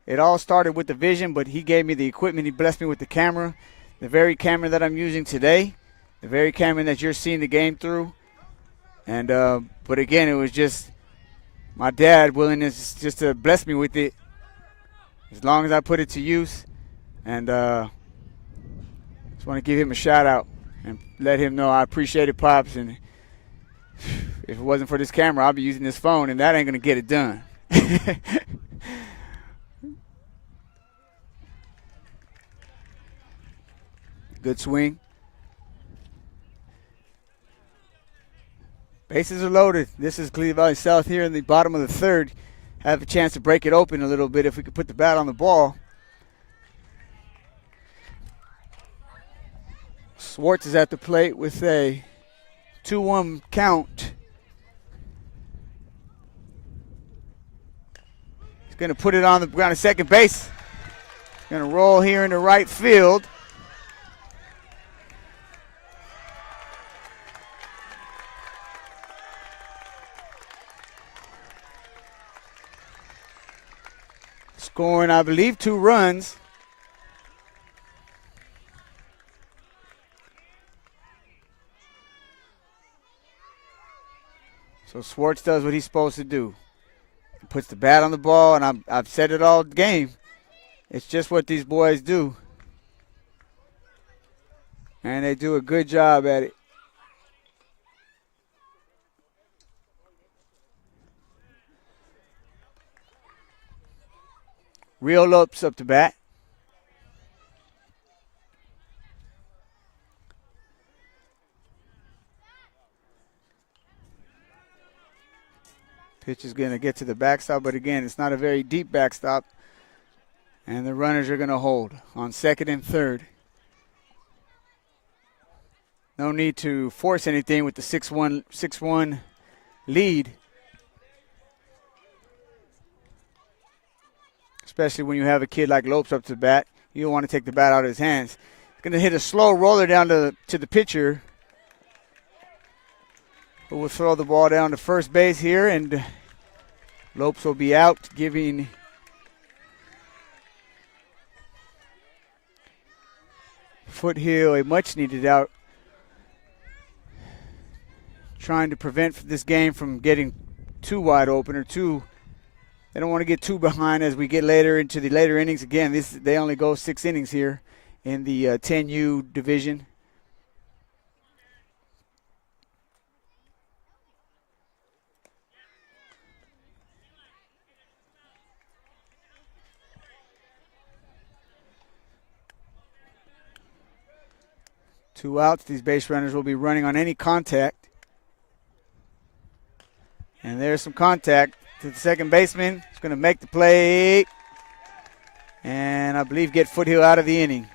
It all started with the vision, but he gave me the equipment. He blessed me with the camera, the very camera that I'm using today, the very camera that you're seeing the game through. And but again, it was just my dad willingness just to bless me with it as long as I put it to use. And just want to give him a shout out and let him know I appreciate it, Pops. And if it wasn't for this camera, I'll be using this phone, and that ain't going to get it done. Good swing. Bases are loaded. This is Goleta Valley South here in the bottom of the third. Have a chance to break it open a little bit if we could put the bat on the ball. Swartz is at the plate with a 2-1 count. He's going to put it on the ground at second base. Going to roll here into right field. Scoring, I believe, 2 runs. So Swartz does what he's supposed to do. He puts the bat on the ball, and I've said it all game. It's just what these boys do. And they do a good job at it. Rio Lopes up to bat. Pitch is going to get to the backstop, but again, it's not a very deep backstop. And the runners are going to hold on second and third. No need to force anything with the 6-1 lead. Especially when you have a kid like Lopes up to the bat. You don't want to take the bat out of his hands. He's going to hit a slow roller down to the pitcher, who will throw the ball down to first base here, and Lopes will be out, giving Foothill a much-needed out, trying to prevent this game from getting too wide open or too. They don't want to get too behind as we get later into the later innings. Again, they only go 6 innings here in the 10U division. Two outs. These base runners will be running on any contact. And there's some contact to the second baseman. He's going to make the play. And I believe get Foothill out of the inning.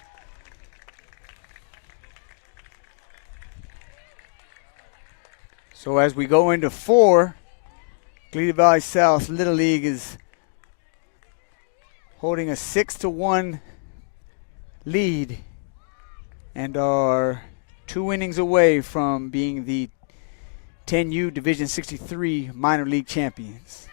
So as we go into 4, Goleta Valley South Little League is holding a 6-1 lead and are 2 innings away from being the 10U Division 63 minor league champions.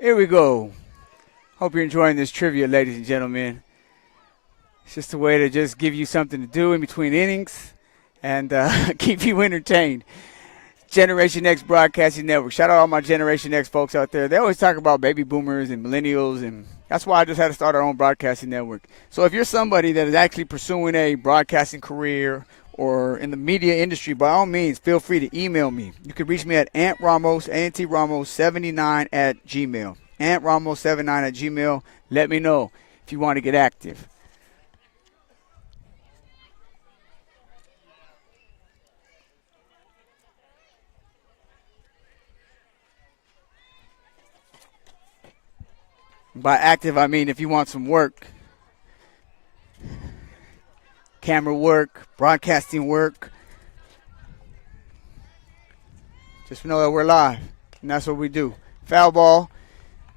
Here we go. Hope you're enjoying this trivia, ladies and gentlemen. It's just a way to just give you something to do in between innings and keep you entertained. Generation X Broadcasting Network. Shout out all my Generation X folks out there. They always talk about baby boomers and millennials, and that's why I just had to start our own broadcasting network. So if you're somebody that is actually pursuing a broadcasting career or in the media industry, by all means, feel free to email me. You can reach me at Ant Ramos, ANT Ramos 79 @gmail. AntRamos79@gmail. Let me know if you want to get active. By active, I mean if you want some work. Camera work, broadcasting work. Just know that we're live, and that's what we do. Foul ball,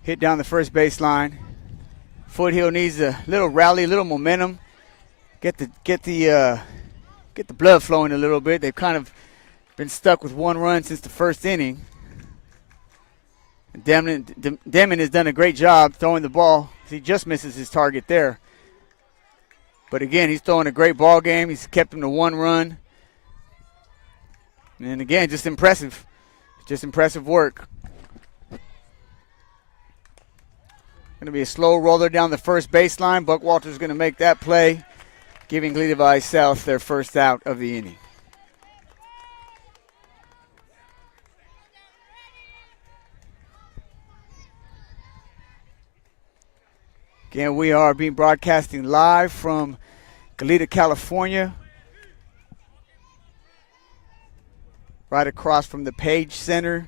hit down the first baseline. Foothill needs a little rally, a little momentum. Get the blood flowing a little bit. They've kind of been stuck with one run since the first inning. Demon has done a great job throwing the ball. He just misses his target there. But again, he's throwing a great ball game. He's kept him to one run. And again, just impressive. Just impressive work. Going to be a slow roller down the first baseline. Buck Walter's going to make that play, giving Goleta Valley South their first out of the inning. Again, we are being broadcasting live from Goleta, California, right across from the Page Center,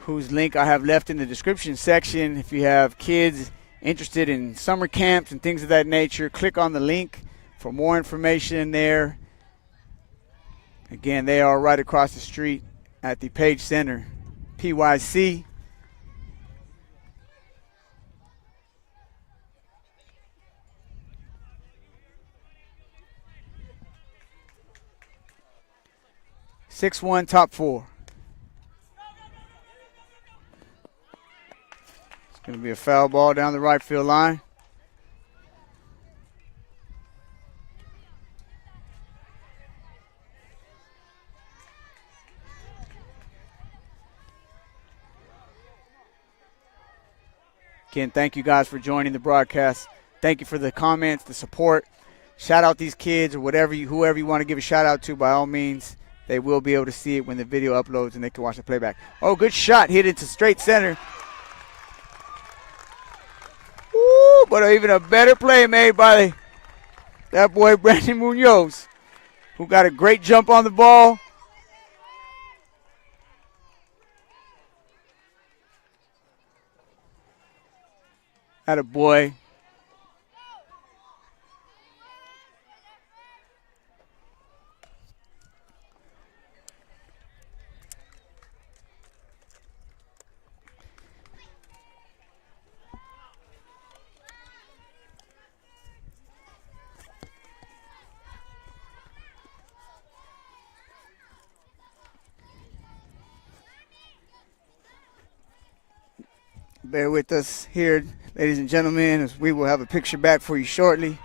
whose link I have left in the description section. If you have kids interested in summer camps and things of that nature, click on the link for more information there. Again, they are right across the street at the Page Center, PYC. Six-one, top four. It's going to be a foul ball down the right field line. Again, thank you guys for joining the broadcast. Thank you for the comments, the support. Shout out these kids or whoever you want to give a shout out to, by all means. They will be able to see it when the video uploads and they can watch the playback. Oh, good shot. Hit into straight center. Woo, but even a better play made by that boy Brandon Munoz, who got a great jump on the ball. Atta boy. Bear with us here, ladies and gentlemen, as we will have a picture back for you shortly.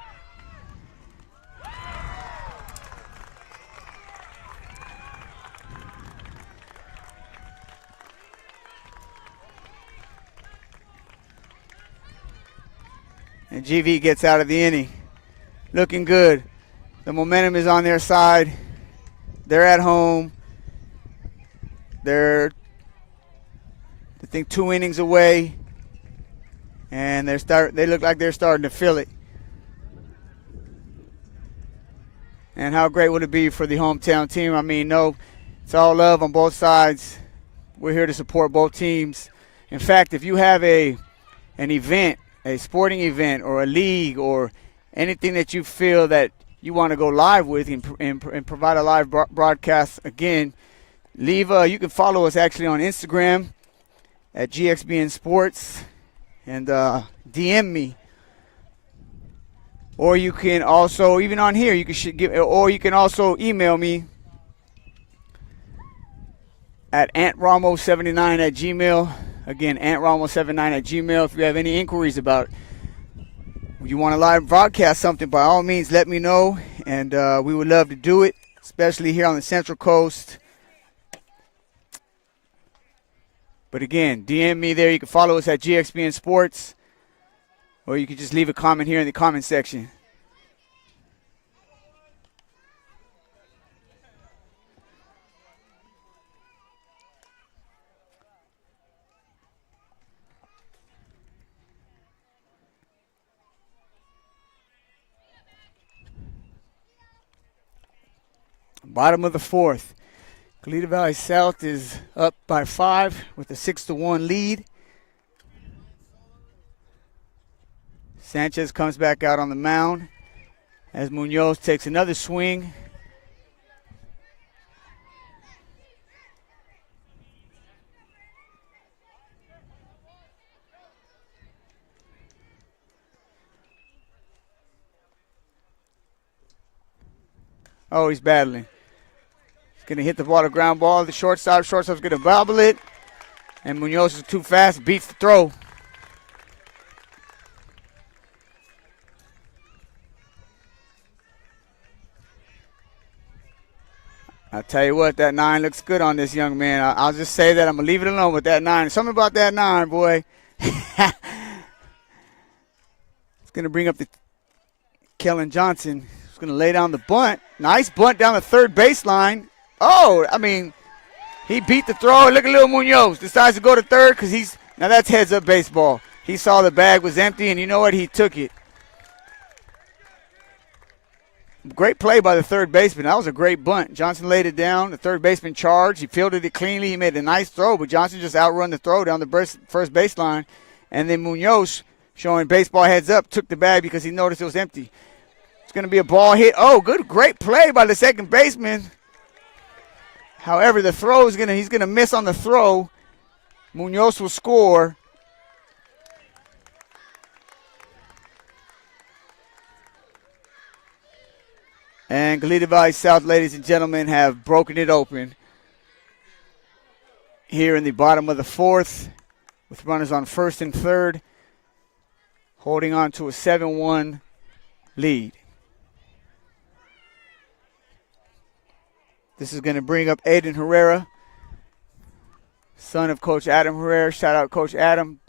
And GV gets out of the inning. Looking good. The momentum is on their side. They're at home. They're, I think, 2 innings away, and they look like they're starting to feel it. And how great would it be for the hometown team? I mean, no, it's all love on both sides. We're here to support both teams. In fact, if you have an event, a sporting event or a league or anything that you feel that you want to go live with and provide a live broadcast, again, you can follow us actually on Instagram at GXBN Sports and DM me. Or you can also, even on here, you can also email me at AntRamos79@gmail. Again, AntRamos79@gmail. If you have any inquiries about you want to live broadcast something, by all means, let me know, and we would love to do it, especially here on the Central Coast. But again, DM me there. You can follow us at GXBN Sports, or you can just leave a comment here in the comment section. Bottom of the fourth. Goleta Valley South is up by 5 with a 6-1 lead. Sanchez comes back out on the mound as Munoz takes another swing. Oh, he's battling. He's going to hit the ball, the ground ball. The shortstop's going to bobble it. And Munoz is too fast, beats the throw. I'll tell you what, that 9 looks good on this young man. I'll just say that. I'm going to leave it alone with that 9. Something about that 9, boy. It's going to bring up the Kellen Johnson. He's going to lay down the bunt. Nice bunt down the third baseline. Oh, I mean, he beat the throw. Look at little Munoz. Decides to go to third because now that's heads-up baseball. He saw the bag was empty, and you know what? He took it. Great play by the third baseman. That was a great bunt. Johnson laid it down. The third baseman charged. He fielded it cleanly. He made a nice throw, but Johnson just outrun the throw down the first baseline. And then Munoz, showing baseball heads up, took the bag because he noticed it was empty. It's going to be a ball hit. Oh, great play by the second baseman. However, the throw he's going to miss on the throw. Munoz will score. And Goleta Valley South, ladies and gentlemen, have broken it open here in the bottom of the fourth with runners on first and third, holding on to a 7-1 lead. This is going to bring up Aiden Herrera, son of Coach Adam Herrera. Shout out Coach Adam.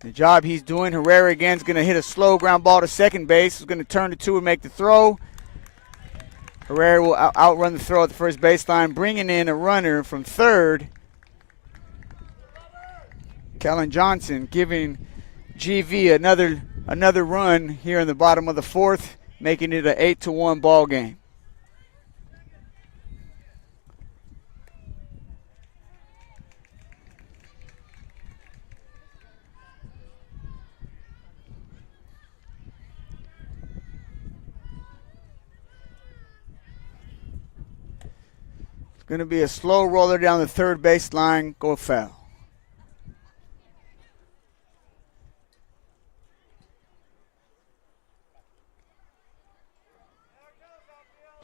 The job he's doing. Herrera again is going to hit a slow ground ball to second base. He's going to turn to two and make the throw. Herrera will outrun the throw at the first baseline, bringing in a runner from third. Kellen Johnson giving GV another run here in the bottom of the fourth, making it an 8-1 ball game. Going to be a slow roller down the third baseline, go foul.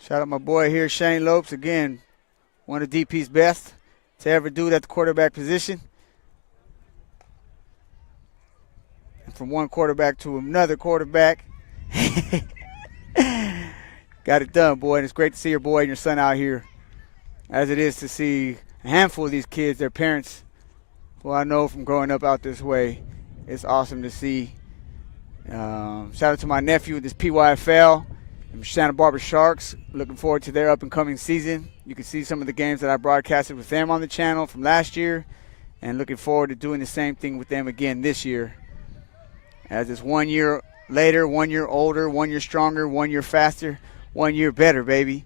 Shout out my boy here, Shane Lopes. Again, one of DP's best to ever do it at the quarterback position. And from one quarterback to another quarterback. Got it done, boy. And it's great to see your boy and your son out here, as it is to see a handful of these kids, their parents, who I know from growing up out this way. It's awesome to see. Shout out to my nephew with this PYFL and Santa Barbara Sharks. Looking forward to their up-and-coming season. You can see some of the games that I broadcasted with them on the channel from last year, and looking forward to doing the same thing with them again this year. As it's 1 year later, 1 year older, 1 year stronger, 1 year faster, 1 year better, baby.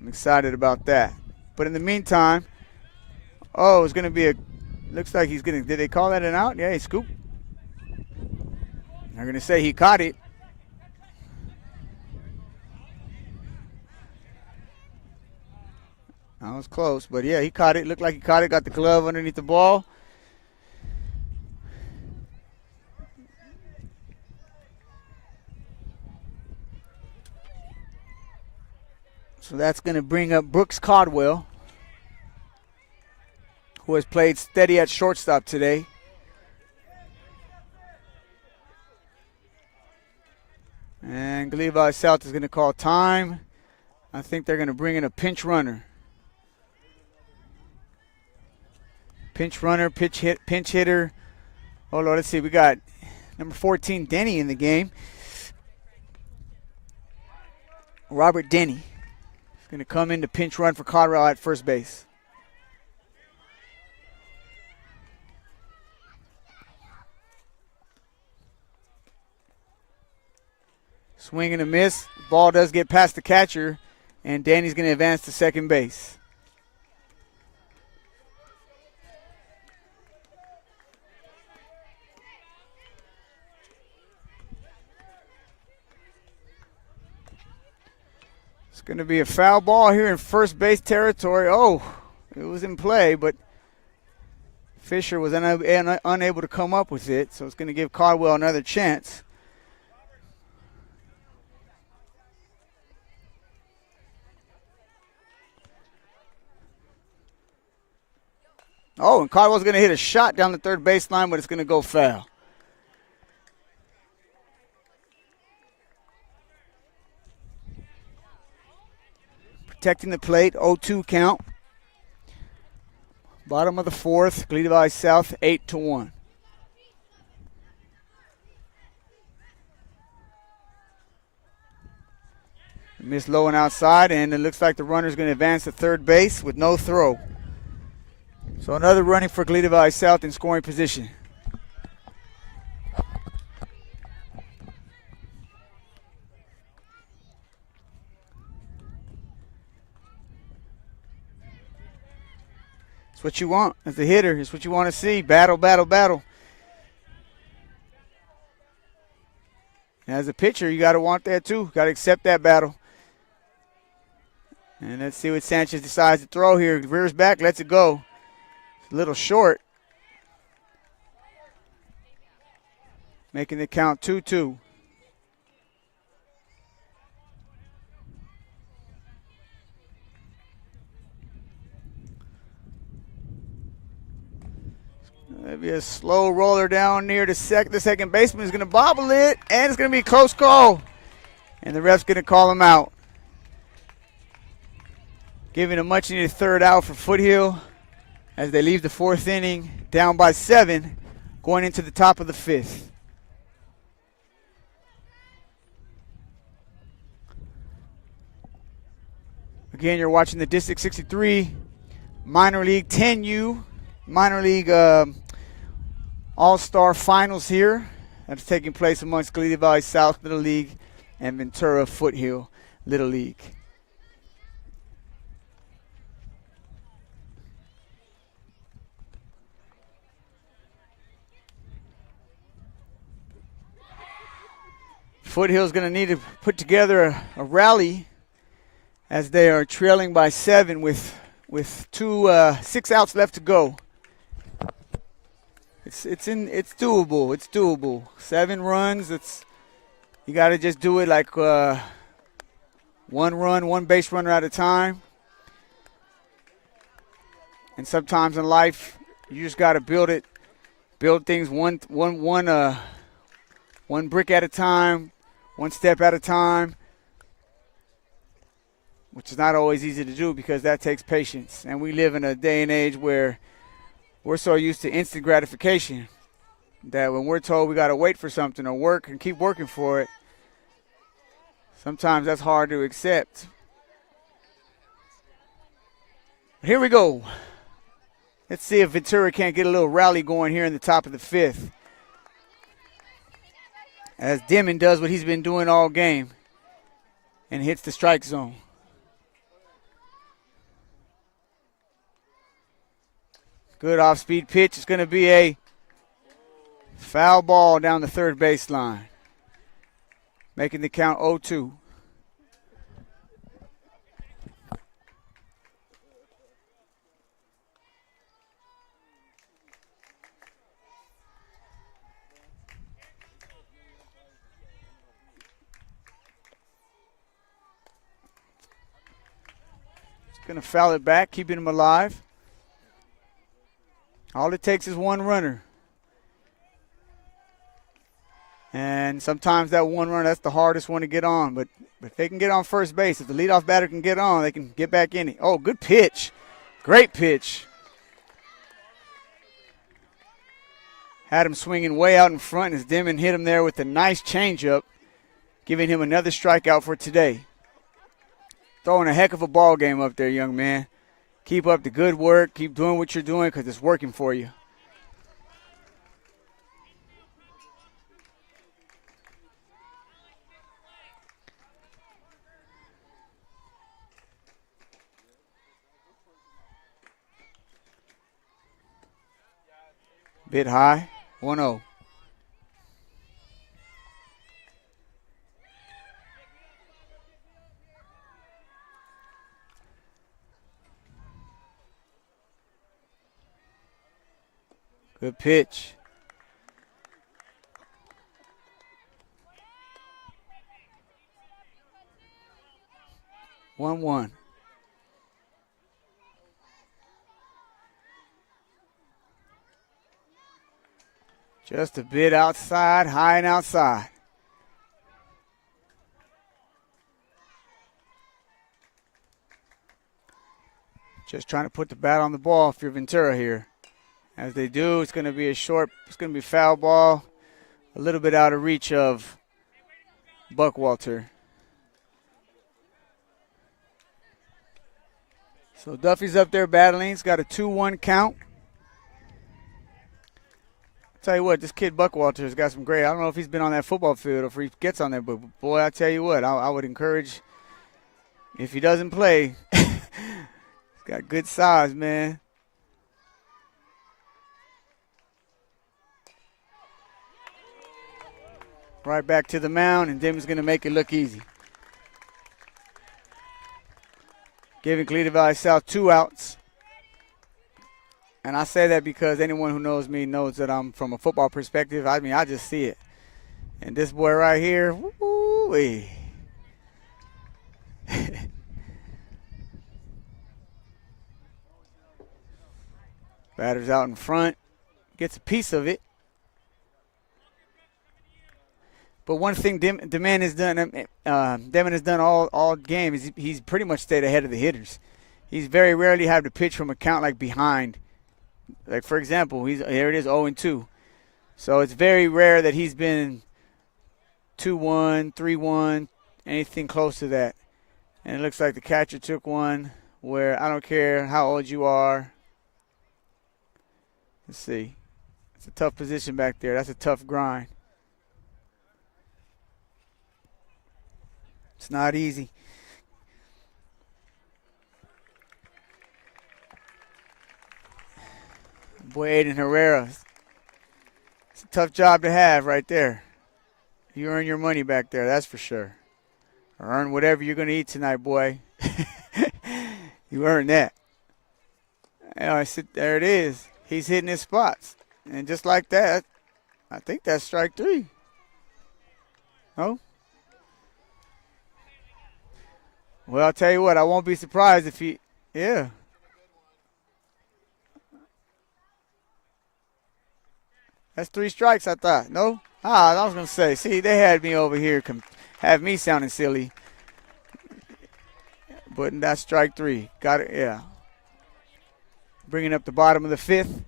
I'm excited about that. But in the meantime, it's going to be looks like he's going to, did they call that an out? Yeah, he scooped. They're going to say he caught it. That was close, but yeah, he caught it. Looked like he caught it, got the glove underneath the ball. So that's going to bring up Brooks Caldwell, who has played steady at shortstop today. And Goleta Valley South is going to call time. I think they're going to bring in a pinch runner. Pinch runner, pinch hitter. Oh, Lord, let's see. We got number 14, Denny, in the game. Robert Denny is going to come in to pinch run for Colorado at first base. Swing and a miss. Ball does get past the catcher, and Danny's going to advance to second base. It's going to be a foul ball here in first base territory. Oh, it was in play, but Fisher was unable to come up with it, so it's going to give Caldwell another chance. Oh, and Caldwell's going to hit a shot down the third baseline, but it's going to go foul. Protecting the plate, 0-2 count. Bottom of the fourth, Goleta Valley South, 8-1. Miss low and outside, and it looks like the runner's going to advance to third base with no throw. So another running for Goleta Valley South in scoring position. It's what you want as a hitter. It's what you want to see. Battle, battle, battle. And as a pitcher, you got to want that too. Got to accept that battle. And let's see what Sanchez decides to throw here. Rears back, lets it go. It's a little short. Making the count 2-2. Maybe a slow roller down near the second baseman is going to bobble it, and it's going to be a close call. And the ref's going to call him out. Giving a much-needed third out for Foothill as they leave the fourth inning down by 7, going into the top of the fifth. Again, you're watching the District 63 Minor League 10U Minor League All-Star Finals here. That's taking place amongst Goleta Valley South Little League and Ventura Foothill Little League. Foothill's going to need to put together a rally as they are trailing by 7 with 6 outs left to go. It's doable. It's doable. 7 runs. You got to just do it like 1 run, 1 base runner at a time. And sometimes in life, you just got to build things one brick at a time, 1 step at a time, which is not always easy to do because that takes patience. And we live in a day and age where we're so used to instant gratification that when we're told we got to wait for something or work and keep working for it, sometimes that's hard to accept. Here we go. Let's see if Ventura can't get a little rally going here in the top of the 5th. As Dimon does what he's been doing all game and hits the strike zone. Good off-speed pitch. It's going to be a foul ball down the third baseline. Making the count 0-2. Going to foul it back, keeping him alive. All it takes is 1 runner. And sometimes that 1 runner, that's the hardest one to get on. But if they can get on first base, if the leadoff batter can get on, they can get back in it. Oh, good pitch. Great pitch. Had him swinging way out in front as Dimon hit him there with a nice changeup, giving him another strikeout for today. Throwing a heck of a ball game up there, young man. Keep up the good work. Keep doing what you're doing because it's working for you. Bit high. 1-0. Good pitch. One. Just a bit outside, high and outside. Just trying to put the bat on the ball if you're Ventura here. As they do, it's going to be it's going to be foul ball, a little bit out of reach of Buckwalter. So Duffy's up there battling. He's got a 2-1 count. Tell you what, this kid Buckwalter's got some great. I don't know if he's been on that football field or if he gets on there, but boy, I tell you what, I would encourage, if he doesn't play, he's got good size, man. Right back to the mound, and Demons going to make it look easy. Giving Goleta Valley South 2 outs. And I say that because anyone who knows me knows that I'm from a football perspective. I mean, I just see it. And this boy right here, woo-wee. Batter's out in front, gets a piece of it. But one thing Demon has done all game is he's pretty much stayed ahead of the hitters. He's very rarely had to pitch from a count like behind. Like, for example, here it is 0-2. So it's very rare that he's been 2-1, 3-1, anything close to that. And it looks like the catcher took one where I don't care how old you are. Let's see. It's a tough position back there. That's a tough grind. It's not easy. Boy, Aiden Herrera. It's a tough job to have right there. You earn your money back there, that's for sure. Or earn whatever you're going to eat tonight, boy. You earned that. There it is. He's hitting his spots. And just like that, I think that's strike 3. Oh? Well, I'll tell you what, I won't be surprised if he, yeah. That's 3 strikes, I thought. No? I was going to say, see, they had me over here, have me sounding silly. But that's strike 3. Got it, yeah. Bringing up the bottom of the 5th.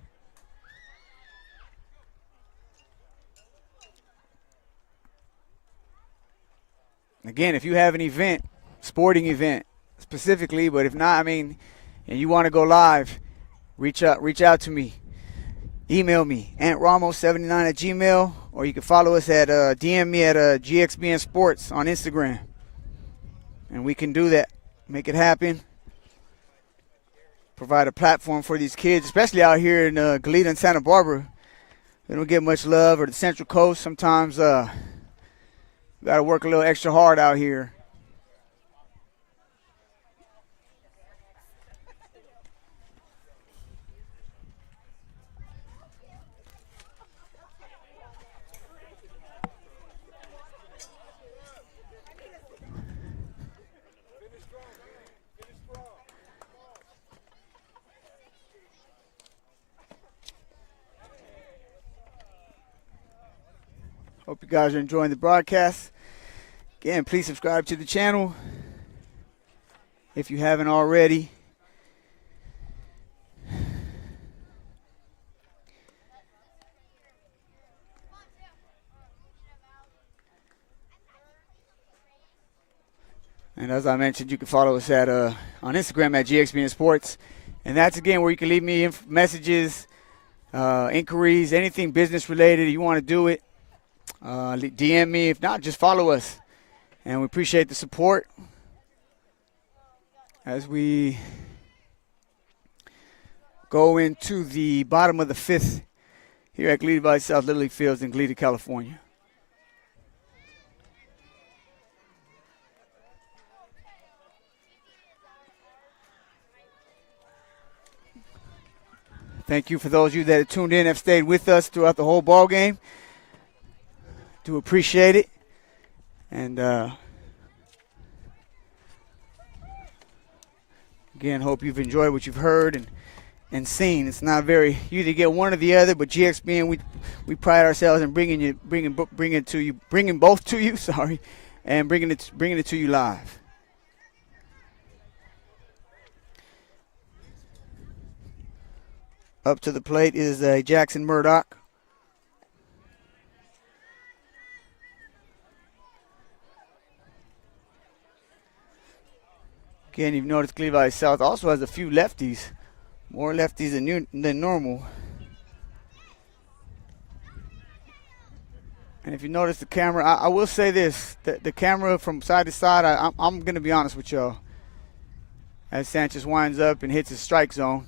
Again, if you have an event, sporting event specifically, but if not, I mean, and you want to go live, reach out to me. Email me, AntRamos79@gmail, or you can follow us at DM me at GXBN Sports on Instagram. And we can do that, make it happen. Provide a platform for these kids, especially out here in Goleta and Santa Barbara. They don't get much love, or the Central Coast. Sometimes got to work a little extra hard out here. Hope you guys are enjoying the broadcast. Again, please subscribe to the channel if you haven't already. And as I mentioned, you can follow us at on Instagram at GXBN Sports. And that's, again, where you can leave me messages, inquiries, anything business related. You want to do it. DM me. If not, just follow us. And we appreciate the support as we go into the bottom of the 5th here at Goleta Valley South Little League Fields in Goleta, California. Thank you for those of you that have tuned in, have stayed with us throughout the whole ball game. Do appreciate it. And again, hope you've enjoyed what you've heard and seen. It's not very, you either get one or the other, but GXBN, we pride ourselves in bringing both to you, sorry, and bringing it to you live. Up to the plate is Jackson Murdoch. Again, you've noticed Goleta Valley South also has a few lefties. More lefties than normal. And if you notice the camera, I will say this. The camera from side to side, I'm going to be honest with y'all. As Sanchez winds up and hits his strike zone,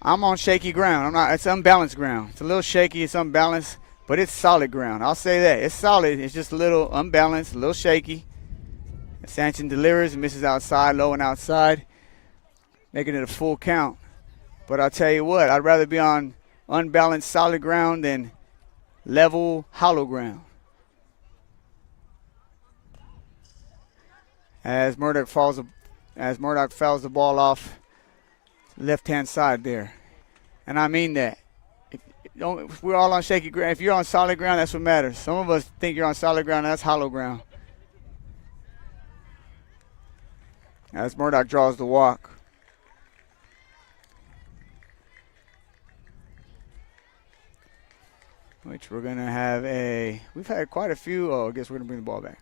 I'm on shaky ground. It's unbalanced ground. It's a little shaky, it's unbalanced, but it's solid ground. I'll say that. It's solid. It's just a little unbalanced, a little shaky. Sanchez delivers and misses outside, low and outside, making it a full count. But I'll tell you what, I'd rather be on unbalanced solid ground than level hollow ground. As Murdoch fouls the ball off left-hand side there. And I mean that. If we're all on shaky ground. If you're on solid ground, that's what matters. Some of us think you're on solid ground, that's hollow ground. As Murdoch draws the walk. Which we're going to have we've had quite a few. I guess we're going to bring the ball back.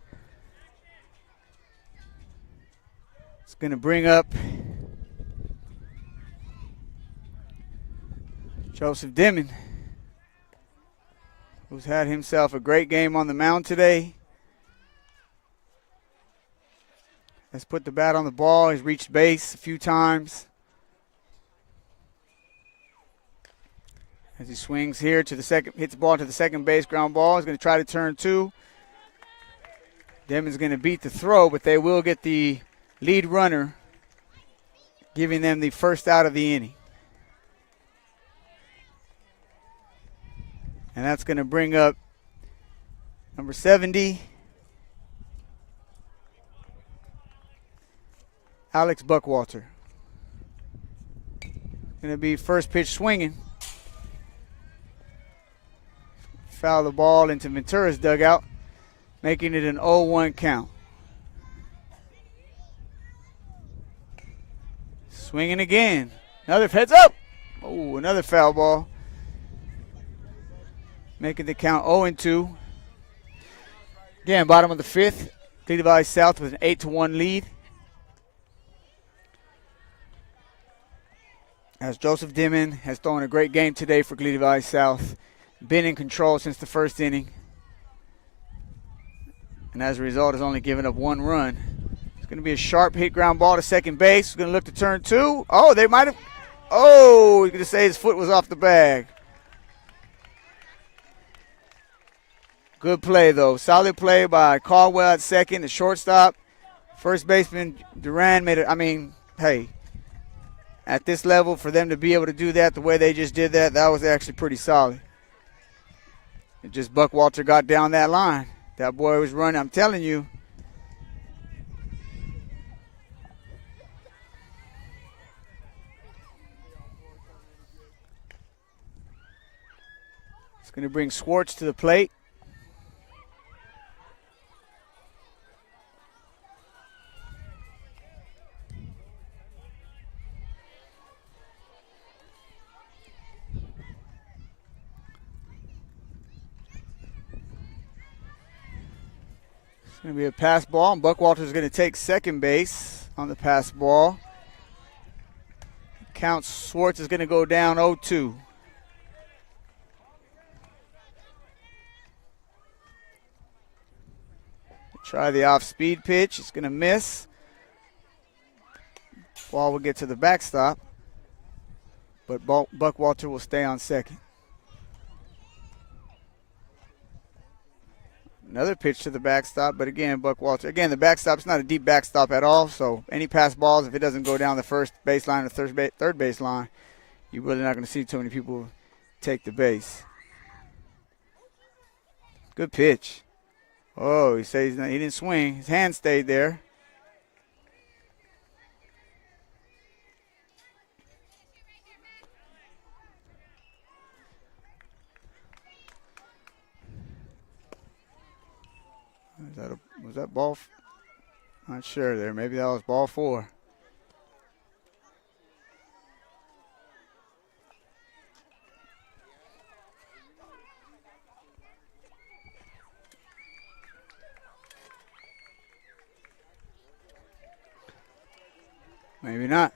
It's going to bring up Joseph Dimon, who's had himself a great game on the mound today. Has put the bat on the ball. He's reached base a few times. As he swings here to the second, hits the ball to the second base, ground ball. He's going to try to turn two. Demon's going to beat the throw, but they will get the lead runner, giving them the first out of the inning. And that's going to bring up number 70, Alex Buckwalter. Going to be first pitch swinging. Foul the ball into Ventura's dugout, making it an 0-1 count. Swinging again. Another heads up. Oh, another foul ball. Making the count 0-2. Again, bottom of the fifth. Goleta Valley South with an 8-1 lead. As Joseph Dimon has thrown a great game today for Goleta Valley South. Been in control since the first inning. And as a result, has only given up one run. It's going to be a sharp hit ground ball to second base. He's going to look to turn two. Oh, they might have. Oh, he's going to say his foot was off the bag. Good play, though. Solid play by Caldwell at second, the shortstop. First baseman Duran made it. I mean, hey, at this level, for them to be able to do that the way they just did that, that was actually pretty solid. It just Buckwalter got down that line. That boy was running. I'm telling you. It's going to bring Schwartz to the plate. It's going to be a pass ball, and Buckwalter's going to take second base on the pass ball. Count Schwartz is going to go down 0-2. Try the off-speed pitch. It's going to miss. Ball will get to the backstop, but Buckwalter will stay on second. Another pitch to the backstop, but again, Buckwalter. Again, the backstop's not a deep backstop at all, so any pass balls, if it doesn't go down the first baseline or third baseline, you're really not going to see too many people take the base. Good pitch. Oh, he says he didn't swing. His hand stayed there. Was that ball? Not sure there. Maybe that was ball 4. Maybe not.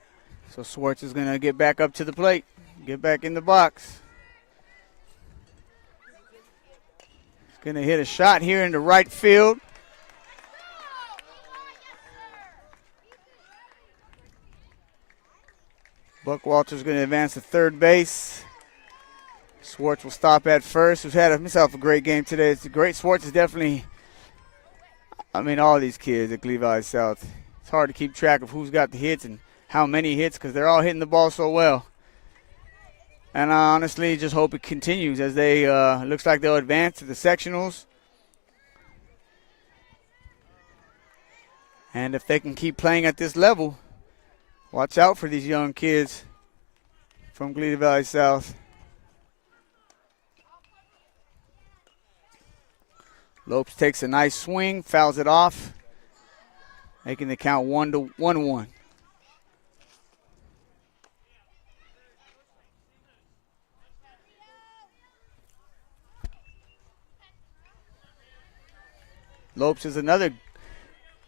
So Swartz is going to get back up to the plate, get back in the box. He's going to hit a shot here into right field. Buckwalter's going to advance to third base. Swartz will stop at first, who's had himself a great game today. It's great. Swartz is definitely, all these kids at Glee Valley South. It's hard to keep track of who's got the hits and how many hits because they're all hitting the ball so well. And I honestly just hope it continues as they looks like they'll advance to the sectionals. And if they can keep playing at this level, watch out for these young kids from Goleta Valley South. Lopes takes a nice swing, fouls it off, making the count 1-1. Lopes is another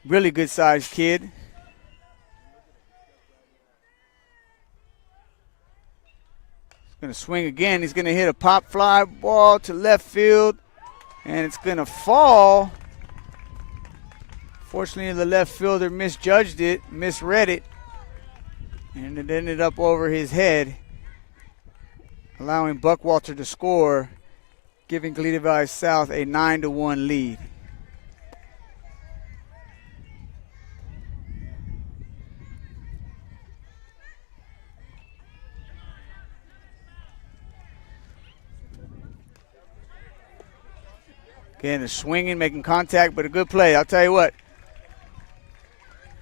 really good-sized kid. He's going to swing again. He's going to hit a pop fly ball to left field, and it's going to fall. Fortunately, the left fielder misjudged it, misread it, and it ended up over his head, allowing Buckwalter to score, giving Goleta Valley South a 9-1 lead. Again, the swinging, making contact, but a good play. I'll tell you what.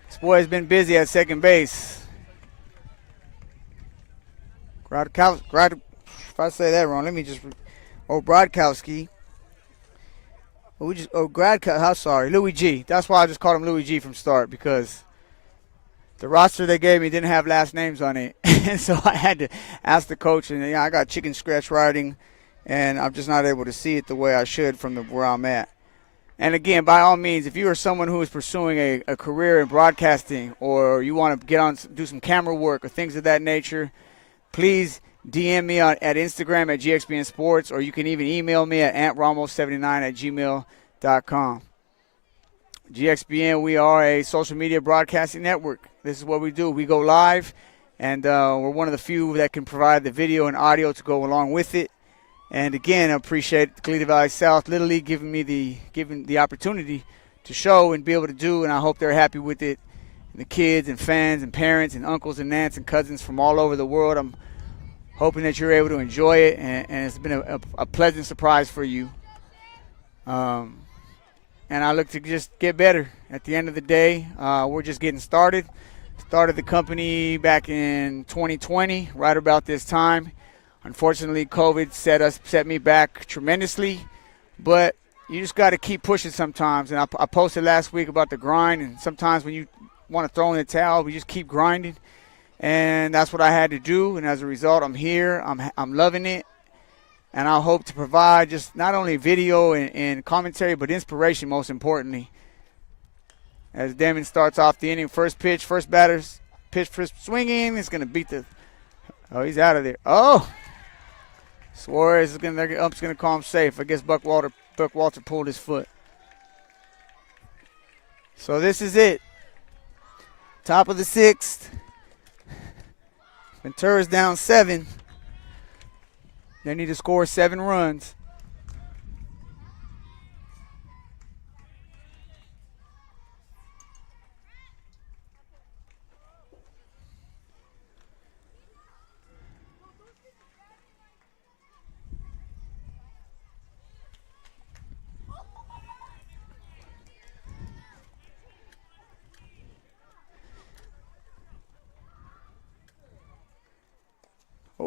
This boy has been busy at second base. If I say that wrong, let me just. Brodkowski. Louis G. That's why I just called him Louis G from start, because the roster they gave me didn't have last names on it. And so I had to ask the coach, and I got chicken scratch writing, and I'm just not able to see it the way I should from where I'm at. And again, by all means, if you are someone who is pursuing a career in broadcasting, or you want to get on, do some camera work or things of that nature, please DM me at Instagram at GXBN Sports, or you can even email me at antramos79@gmail.com. GXBN, we are a social media broadcasting network. This is what we do. We go live, and we're one of the few that can provide the video and audio to go along with it. And again, I appreciate Goleta Valley South Little League giving me the opportunity to show and be able to do, and I hope they're happy with it. And the kids and fans and parents and uncles and aunts and cousins from all over the world, I'm hoping that you're able to enjoy it, and it's been a pleasant surprise for you. And I look to just get better. At the end of the day, we're just getting started. Started the company back in 2020, right about this time. Unfortunately, COVID set me back tremendously, but you just got to keep pushing sometimes. And I posted last week about the grind, and sometimes when you want to throw in the towel, we just keep grinding. And that's what I had to do, and as a result, I'm here. I'm loving it, and I hope to provide just not only video and commentary, but inspiration most importantly. As Damon starts off the inning, first batter's pitch for swinging. It's going to beat the – oh, he's out of there. Oh! Suarez is going to call him safe. I guess Buckwalter pulled his foot. So this is it. Top of the sixth. Ventura's down 7. They need to score 7 runs.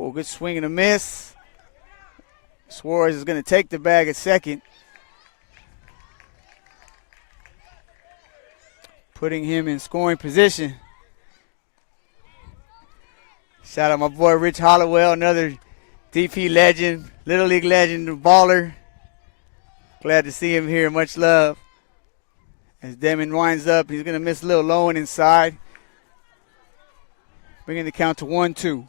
Oh, good swing and a miss. Suarez is going to take the bag at second, putting him in scoring position. Shout out my boy Rich Hollowell, another DP legend, Little League legend, baller. Glad to see him here. Much love. As Demon winds up, he's going to miss a little low and inside, bringing the count to 1-2.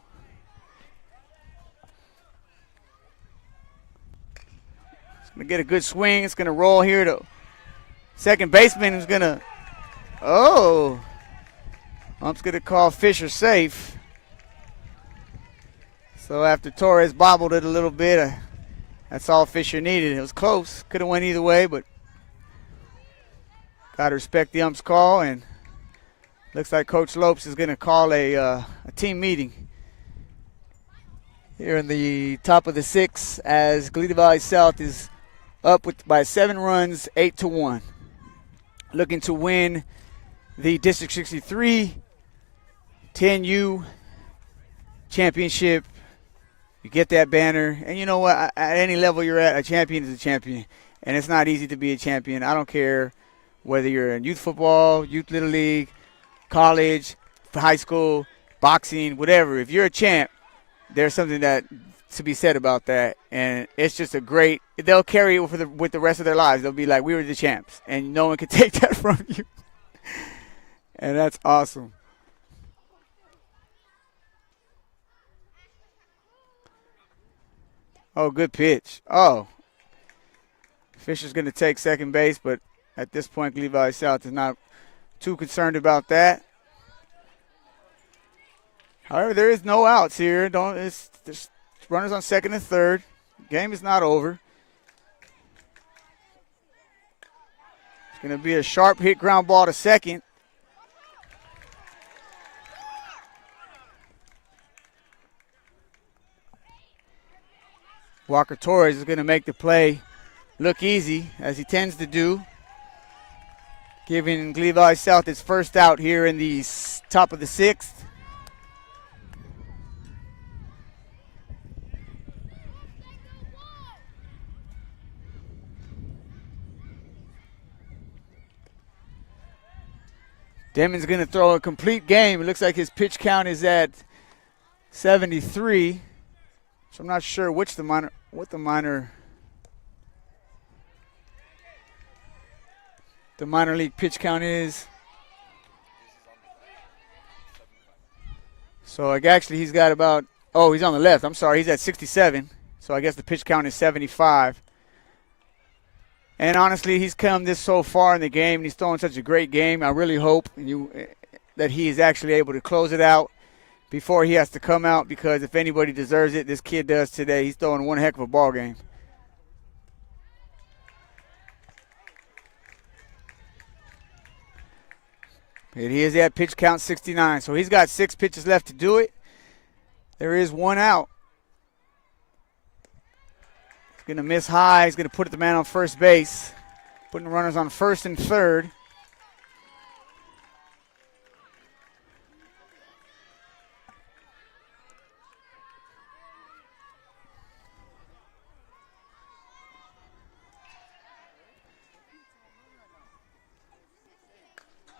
It's going to get a good swing. It's going to roll here to second baseman. Who's going to, ump's going to call Fisher safe. So after Torres bobbled it a little bit, that's all Fisher needed. It was close. Could have went either way, but got to respect the ump's call, and looks like Coach Lopes is going to call a team meeting here in the top of the sixth as Goleta Valley South is up by 7 runs, 8-1. Looking to win the District 63 10U championship. You get that banner, and you know what? At any level you're at, a champion is a champion, and it's not easy to be a champion. I don't care whether you're in youth football, youth little league, college, high school, boxing, whatever. If you're a champ, there's something that to be said about that, and it's just a great. They'll carry it with the rest of their lives. They'll be like, "We were the champs," and no one can take that from you, and that's awesome. Oh, good pitch. Oh, Fisher's going to take second base, but at this point, Goleta Valley South is not too concerned about that. However, there is no outs here. There's runners on second and third. Game is not over. It's going to be a sharp hit ground ball to second. Walker Torres is going to make the play look easy, as he tends to do, giving Goleta Valley South its first out here in the top of the sixth. Demon's going to throw a complete game. It looks like his pitch count is at 73. So I'm not sure what the minor league pitch count is. So actually he's got about, he's on the left. I'm sorry, he's at 67. So I guess the pitch count is 75. And honestly, he's come this so far in the game, and he's throwing such a great game. I really hope that he is actually able to close it out before he has to come out, because if anybody deserves it, this kid does today. He's throwing one heck of a ball game. And he is at pitch count 69, so he's got 6 pitches left to do it. There is one out. He's going to miss high. He's going to put the man on first base, putting the runners on first and third.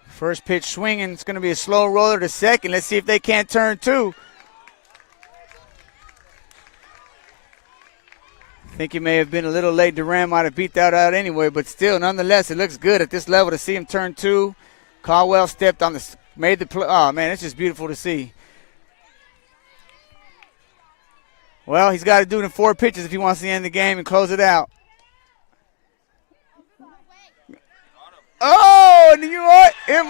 First pitch swinging. It's going to be a slow roller to second. Let's see if they can't turn two. I think he may have been a little late. Duran might have beat that out anyway, but still, nonetheless, it looks good at this level to see him turn two. Caldwell stepped on made the play. Oh, man, it's just beautiful to see. Well, he's got to do it in 4 pitches if he wants to end the game and close it out. Oh, and you know what? It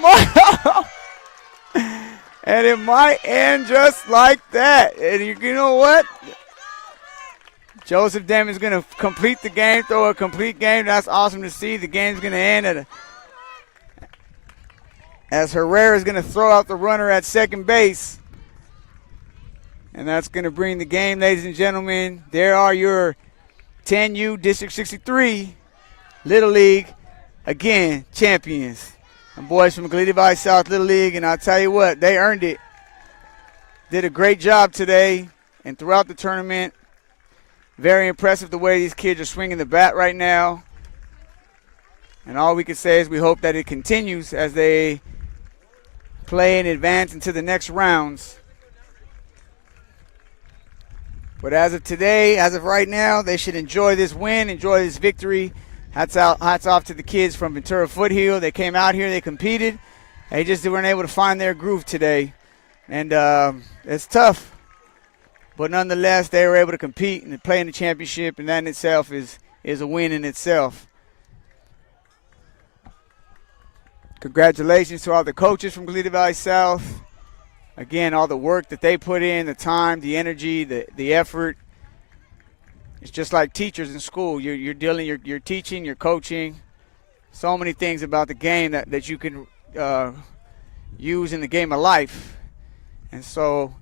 might end just like that. And you know what? Joseph Demon's going to complete the game, throw a complete game. That's awesome to see. The game's going to end as Herrera is going to throw out the runner at second base. And that's going to bring the game, ladies and gentlemen. There are your 10U District 63 Little League, again, champions. And boys from Goleta Valley South Little League, and I'll tell you what, they earned it. Did a great job today. and throughout the tournament. Very impressive the way these kids are swinging the bat right now. And all we can say is we hope that it continues as they play and advance into the next rounds. But as of today, as of right now, they should enjoy this win, enjoy this victory. Hats off to the kids from Ventura Foothill. They came out here, they competed. They just weren't able to find their groove today. And it's tough. But nonetheless, they were able to compete and play in the championship, and that in itself is a win in itself. Congratulations to all the coaches from Goleta Valley South. Again, all the work that they put in, the time, the energy, the effort. It's just like teachers in school. You're teaching, you're coaching. So many things about the game that you can use in the game of life. And so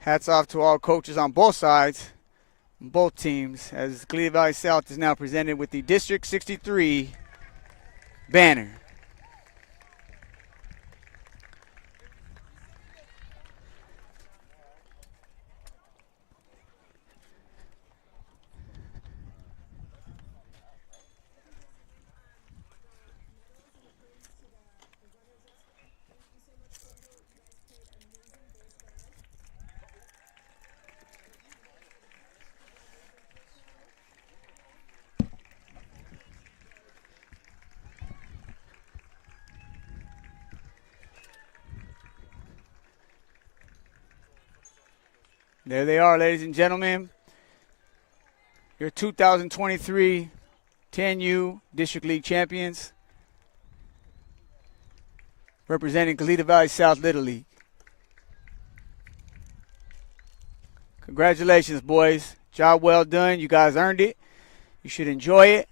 hats off to all coaches on both sides, both teams, as Goleta Valley South is now presented with the District 63 banner. There they are, ladies and gentlemen. Your 2023 10U District League champions, representing Goleta Valley South Little League. Congratulations, boys. Job well done. You guys earned it. You should enjoy it.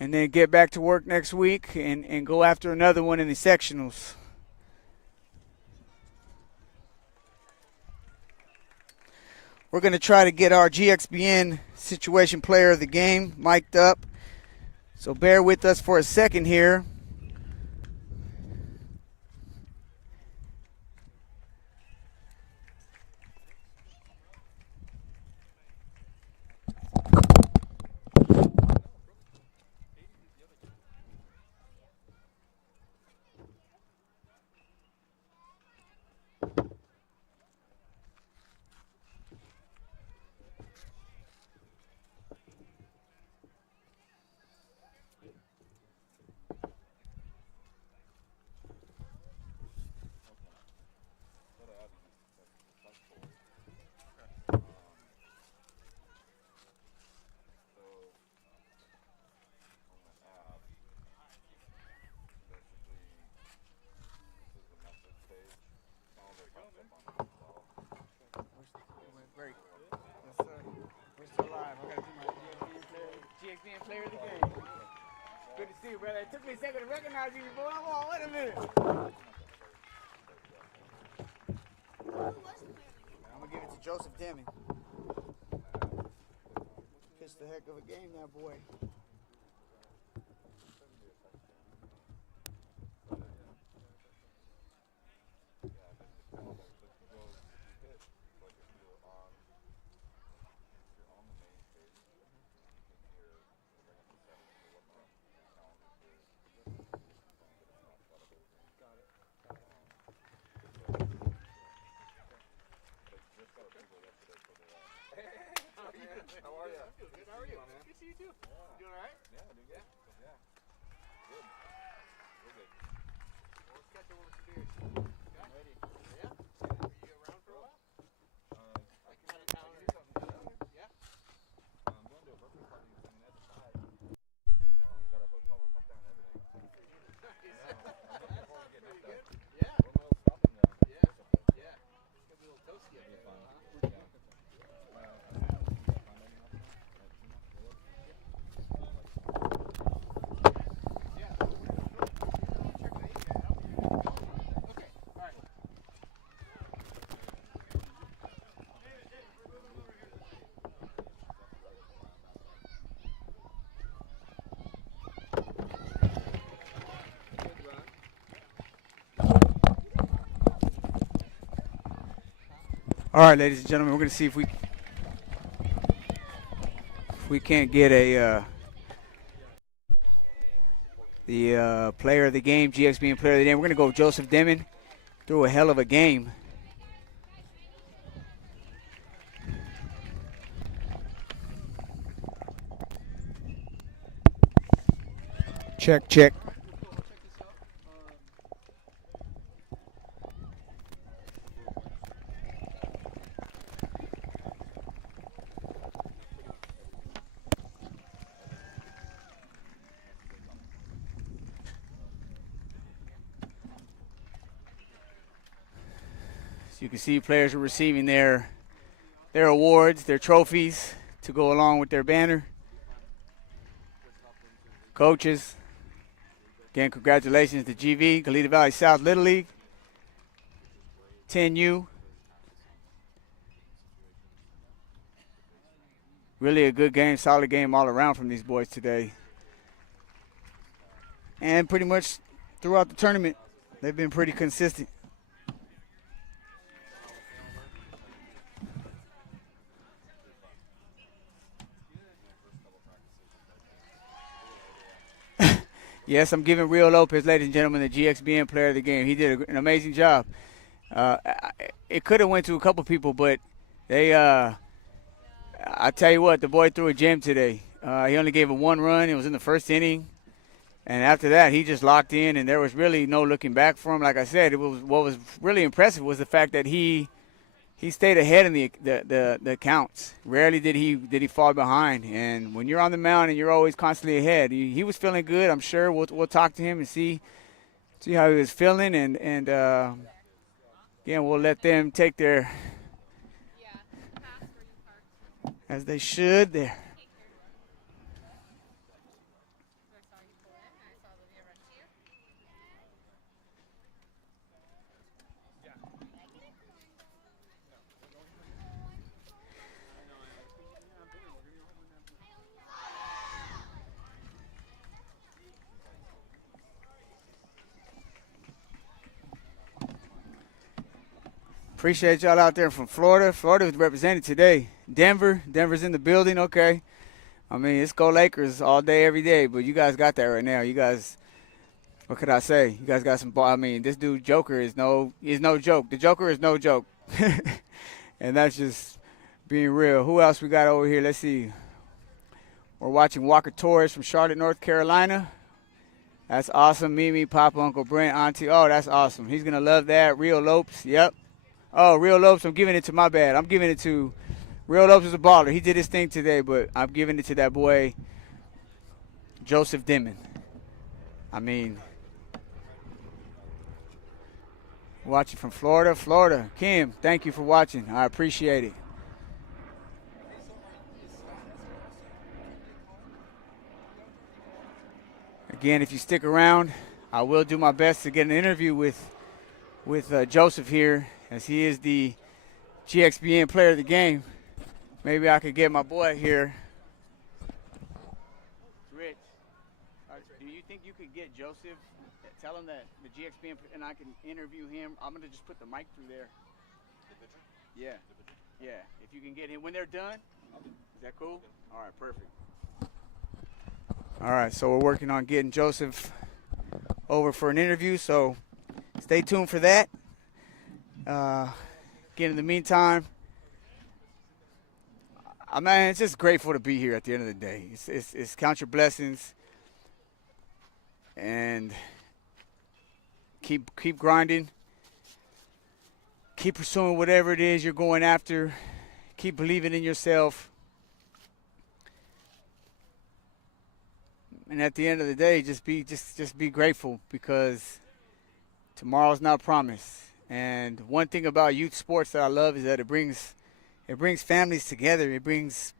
And then get back to work next week and go after another one in the sectionals. We're going to try to get our GXBN situation player of the game mic'd up. So bear with us for a second here. GXBN player of the game. Good to see you, brother. It took me a second to recognize you, boy. Oh, wait a minute. I'm going to give it to Joseph Deming. Pitched the heck of a game, that boy. How are you? Good. How are you? Good to see you too. Yeah. You doing all right? Yeah, doing good. Yeah. Good. Real good. Well, let's catch over some beers. Okay. I'm ready. Yeah? Are you around for a while? Like out of town or something? Yeah? I'm going to a birthday party at the side. Got a hotel room up there and everything. Nice. That sounds pretty good. Yeah. One little stop in there. Yeah. Yeah. It's going to be a little toasty up there. Fun. Yeah. All right, ladies and gentlemen, we're going to see if we can't get the player of the game, GXBN player of the game. We're going to go with Joseph Demon. Threw a hell of a game. Check, check. So you can see players are receiving their awards, their trophies to go along with their banner. Coaches, again, congratulations to GV, Goleta Valley South Little League, 10U. Really a good game, solid game all around from these boys today. And pretty much throughout the tournament, they've been pretty consistent. Yes, I'm giving Rio Lopez, ladies and gentlemen, the GXBN player of the game. He did an amazing job. It could have went to a couple people, but they, I tell you what, the boy threw a gem today. He only gave it one run. It was in the first inning. And after that, he just locked in, and there was really no looking back for him. Like I said, what was really impressive was the fact that he stayed ahead in the counts. Rarely did he fall behind. And when you're on the mound and you're always constantly ahead, he was feeling good. I'm sure we'll talk to him and see how he was feeling. And again, we'll let them take their as they should there. Appreciate y'all out there from Florida. Florida was represented today. Denver's in the building, okay. I mean, it's Go Lakers all day, every day, but you guys got that right now. You guys, what could I say? You guys got some ball. I mean, this dude Joker is no joke. The Joker is no joke. And that's just being real. Who else we got over here? Let's see. We're watching Walker Torres from Charlotte, North Carolina. That's awesome. Mimi, Papa, Uncle Brent, Auntie. Oh, that's awesome. He's going to love that. Rio Lopes, yep. Oh, Real Lopes, I'm giving it to my bad. I'm giving it to Real Lopes is a baller. He did his thing today, but I'm giving it to that boy, Joseph Demon. I mean, watching from Florida. Kim, thank you for watching. I appreciate it. Again, if you stick around, I will do my best to get an interview with Joseph here, as he is the GXBN player of the game. Maybe I could get my boy here. Rich, do you think you could get Joseph, tell him that the GXBN, and I can interview him? I'm going to just put the mic through there. Yeah. Yeah. If you can get him when they're done. Is that cool? All right, perfect. All right, so we're working on getting Joseph over for an interview, so stay tuned for that. Again, in the meantime, it's just grateful to be here at the end of the day. It's count your blessings and keep grinding. Keep pursuing whatever it is you're going after. Keep believing in yourself. And at the end of the day, just be grateful, because tomorrow's not promised. And one thing about youth sports that I love is that it brings families together. It brings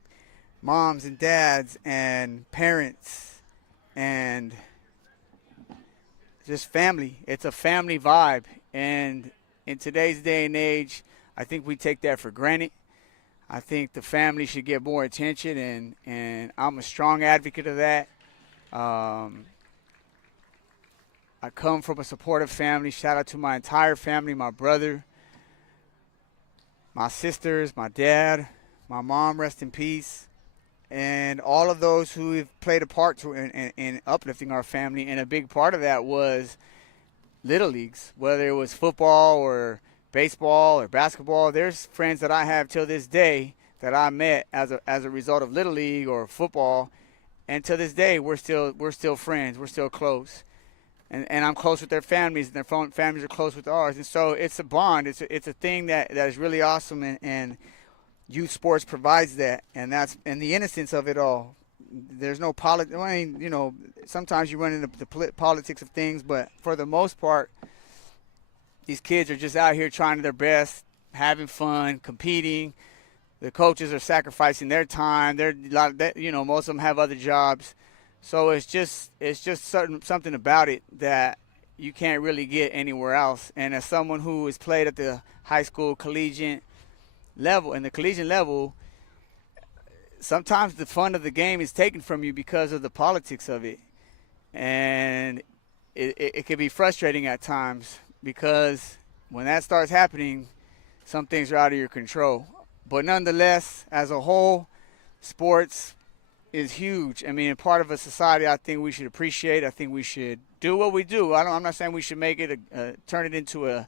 moms and dads and parents and just family. It's a family vibe. And in today's day and age, I think we take that for granted. I think the family should get more attention, and I'm a strong advocate of that. I come from a supportive family. Shout out to my entire family, my brother, my sisters, my dad, my mom, rest in peace, and all of those who have played a part in uplifting our family. And a big part of that was little leagues, whether it was football or baseball or basketball. There's friends that I have till this day that I met as a result of little league or football, and to this day we're still friends. We're still close, and I'm close with their families, and their families are close with ours. And so it's a bond. It's a thing that is really awesome, and youth sports provides that, and that's and the innocence of it all. There's no politics. I mean, sometimes you run into the politics of things, but for the most part, these kids are just out here trying their best, having fun, competing. The coaches are sacrificing their time. Most of them have other jobs, so it's just something about it that you can't really get anywhere else. And as someone who has played at the high school collegiate level, sometimes the fun of the game is taken from you because of the politics of it. And it can be frustrating at times because when that starts happening, some things are out of your control. But nonetheless, as a whole, sports is huge. I mean, part of a society I think we should appreciate. I think we should do what we do. I'm not saying we should make it turn it into a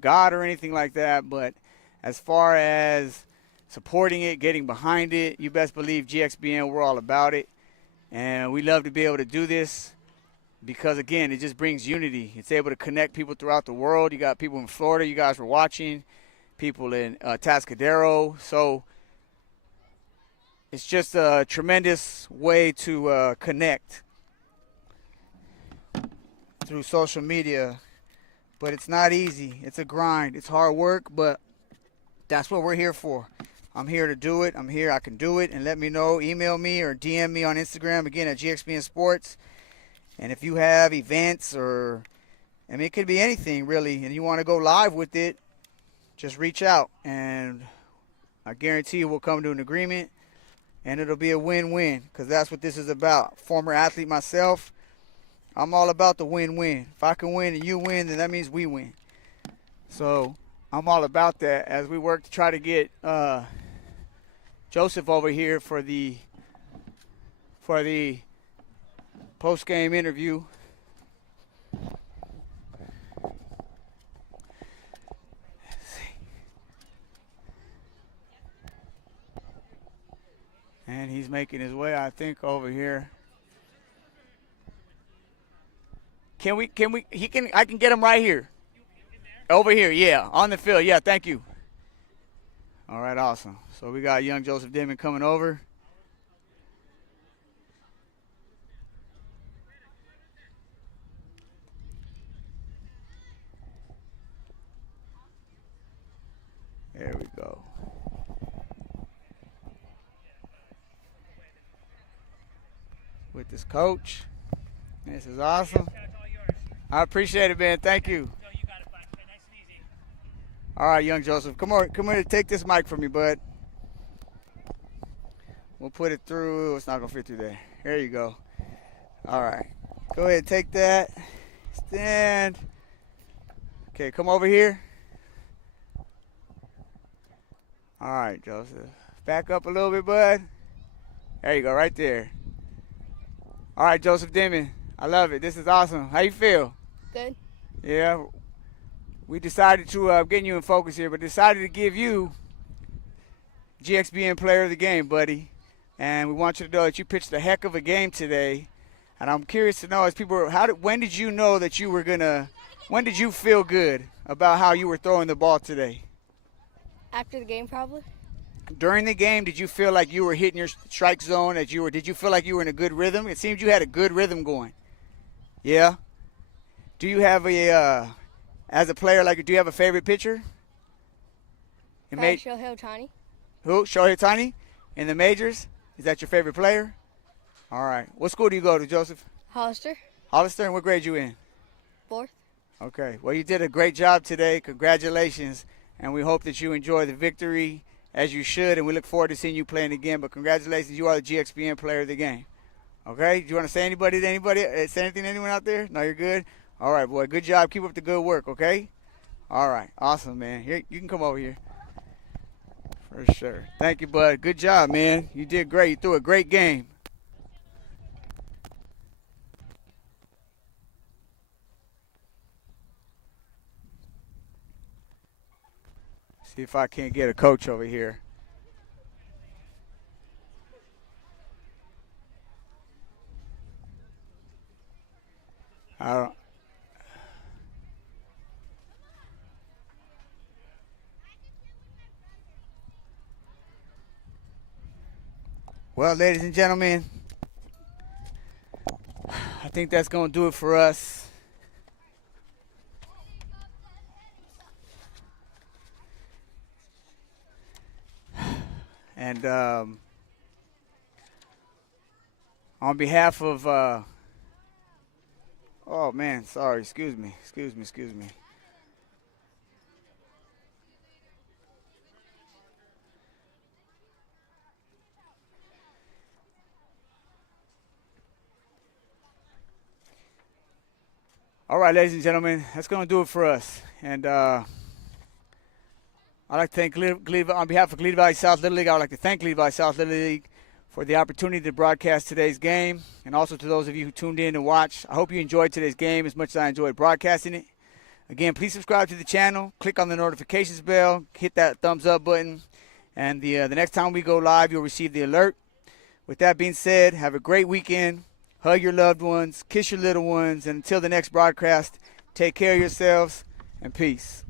god or anything like that, but as far as supporting it, getting behind it, you best believe GXBN, we're all about it. And we love to be able to do this because, again, it just brings unity. It's able to connect people throughout the world. You got people in Florida you guys were watching, people in Tascadero. So it's just a tremendous way to connect through social media. But it's not easy. It's a grind. It's hard work, but that's what we're here for. I'm here to do it. I'm here. I can do it. And let me know. Email me or DM me on Instagram, again, at GXBN Sports. And if you have events it could be anything, really, and you want to go live with it, just reach out. And I guarantee you we'll come to an agreement, and it'll be a win-win because that's what this is about. Former athlete myself, I'm all about the win-win. If I can win and you win, then that means we win. So I'm all about that as we work to try to get Joseph over here for the post-game interview. And he's making his way, I think, over here. I can get him right here. Over here, yeah, on the field. Yeah, thank you. All right, awesome. So we got young Joseph Dimon coming over. There we go. With this coach. This is awesome. I appreciate it, man. Thank you. All right, young Joseph, come here, take this mic from me, bud. We'll put it through. It's not gonna fit through there. There you go. All right, go ahead, take that. Stand. Okay, come over here. All right, Joseph. Back up a little bit, bud. There you go, right there. All right, Joseph Dimon. I love it. This is awesome. How you feel? Good. Yeah. We decided to get you in focus here, but decided to give you GXBN Player of the Game, buddy. And we want you to know that you pitched a heck of a game today. And I'm curious to know, as people, when did you know that you were when did you feel good about how you were throwing the ball today? After the game, probably. During the game, did you feel like you were hitting your strike zone? Did you feel like you were in a good rhythm? It seems you had a good rhythm going. Yeah? Do you have as a player, do you have a favorite pitcher? Shohei Ohtani. Who? Shohei Ohtani? In the majors? Is that your favorite player? All right. What school do you go to, Joseph? Hollister. Hollister, and what grade you in? 4th. Okay. Well, you did a great job today. Congratulations. And we hope that you enjoy the victory as you should, and we look forward to seeing you playing again. But congratulations, you are the GXBN Player of the Game. Okay? Do you want to say anything to anyone out there? No, you're good? All right, boy. Good job. Keep up the good work, okay? All right. Awesome, man. Here, you can come over here. For sure. Thank you, bud. Good job, man. You did great. You threw a great game. See if I can't get a coach over here. I don't. Well, ladies and gentlemen, I think that's going to do it for us. And on behalf of, oh man, sorry, excuse me. All right, ladies and gentlemen, that's going to do it for us. And I'd like to thank, on behalf of Goleta Valley South Little League, I would like to thank Goleta Valley South Little League for the opportunity to broadcast today's game, and also to those of you who tuned in and watched. I hope you enjoyed today's game as much as I enjoyed broadcasting it. Again, please subscribe to the channel, click on the notifications bell, hit that thumbs up button, and the next time we go live, you'll receive the alert. With that being said, have a great weekend. Hug your loved ones, kiss your little ones, and until the next broadcast, take care of yourselves, and peace.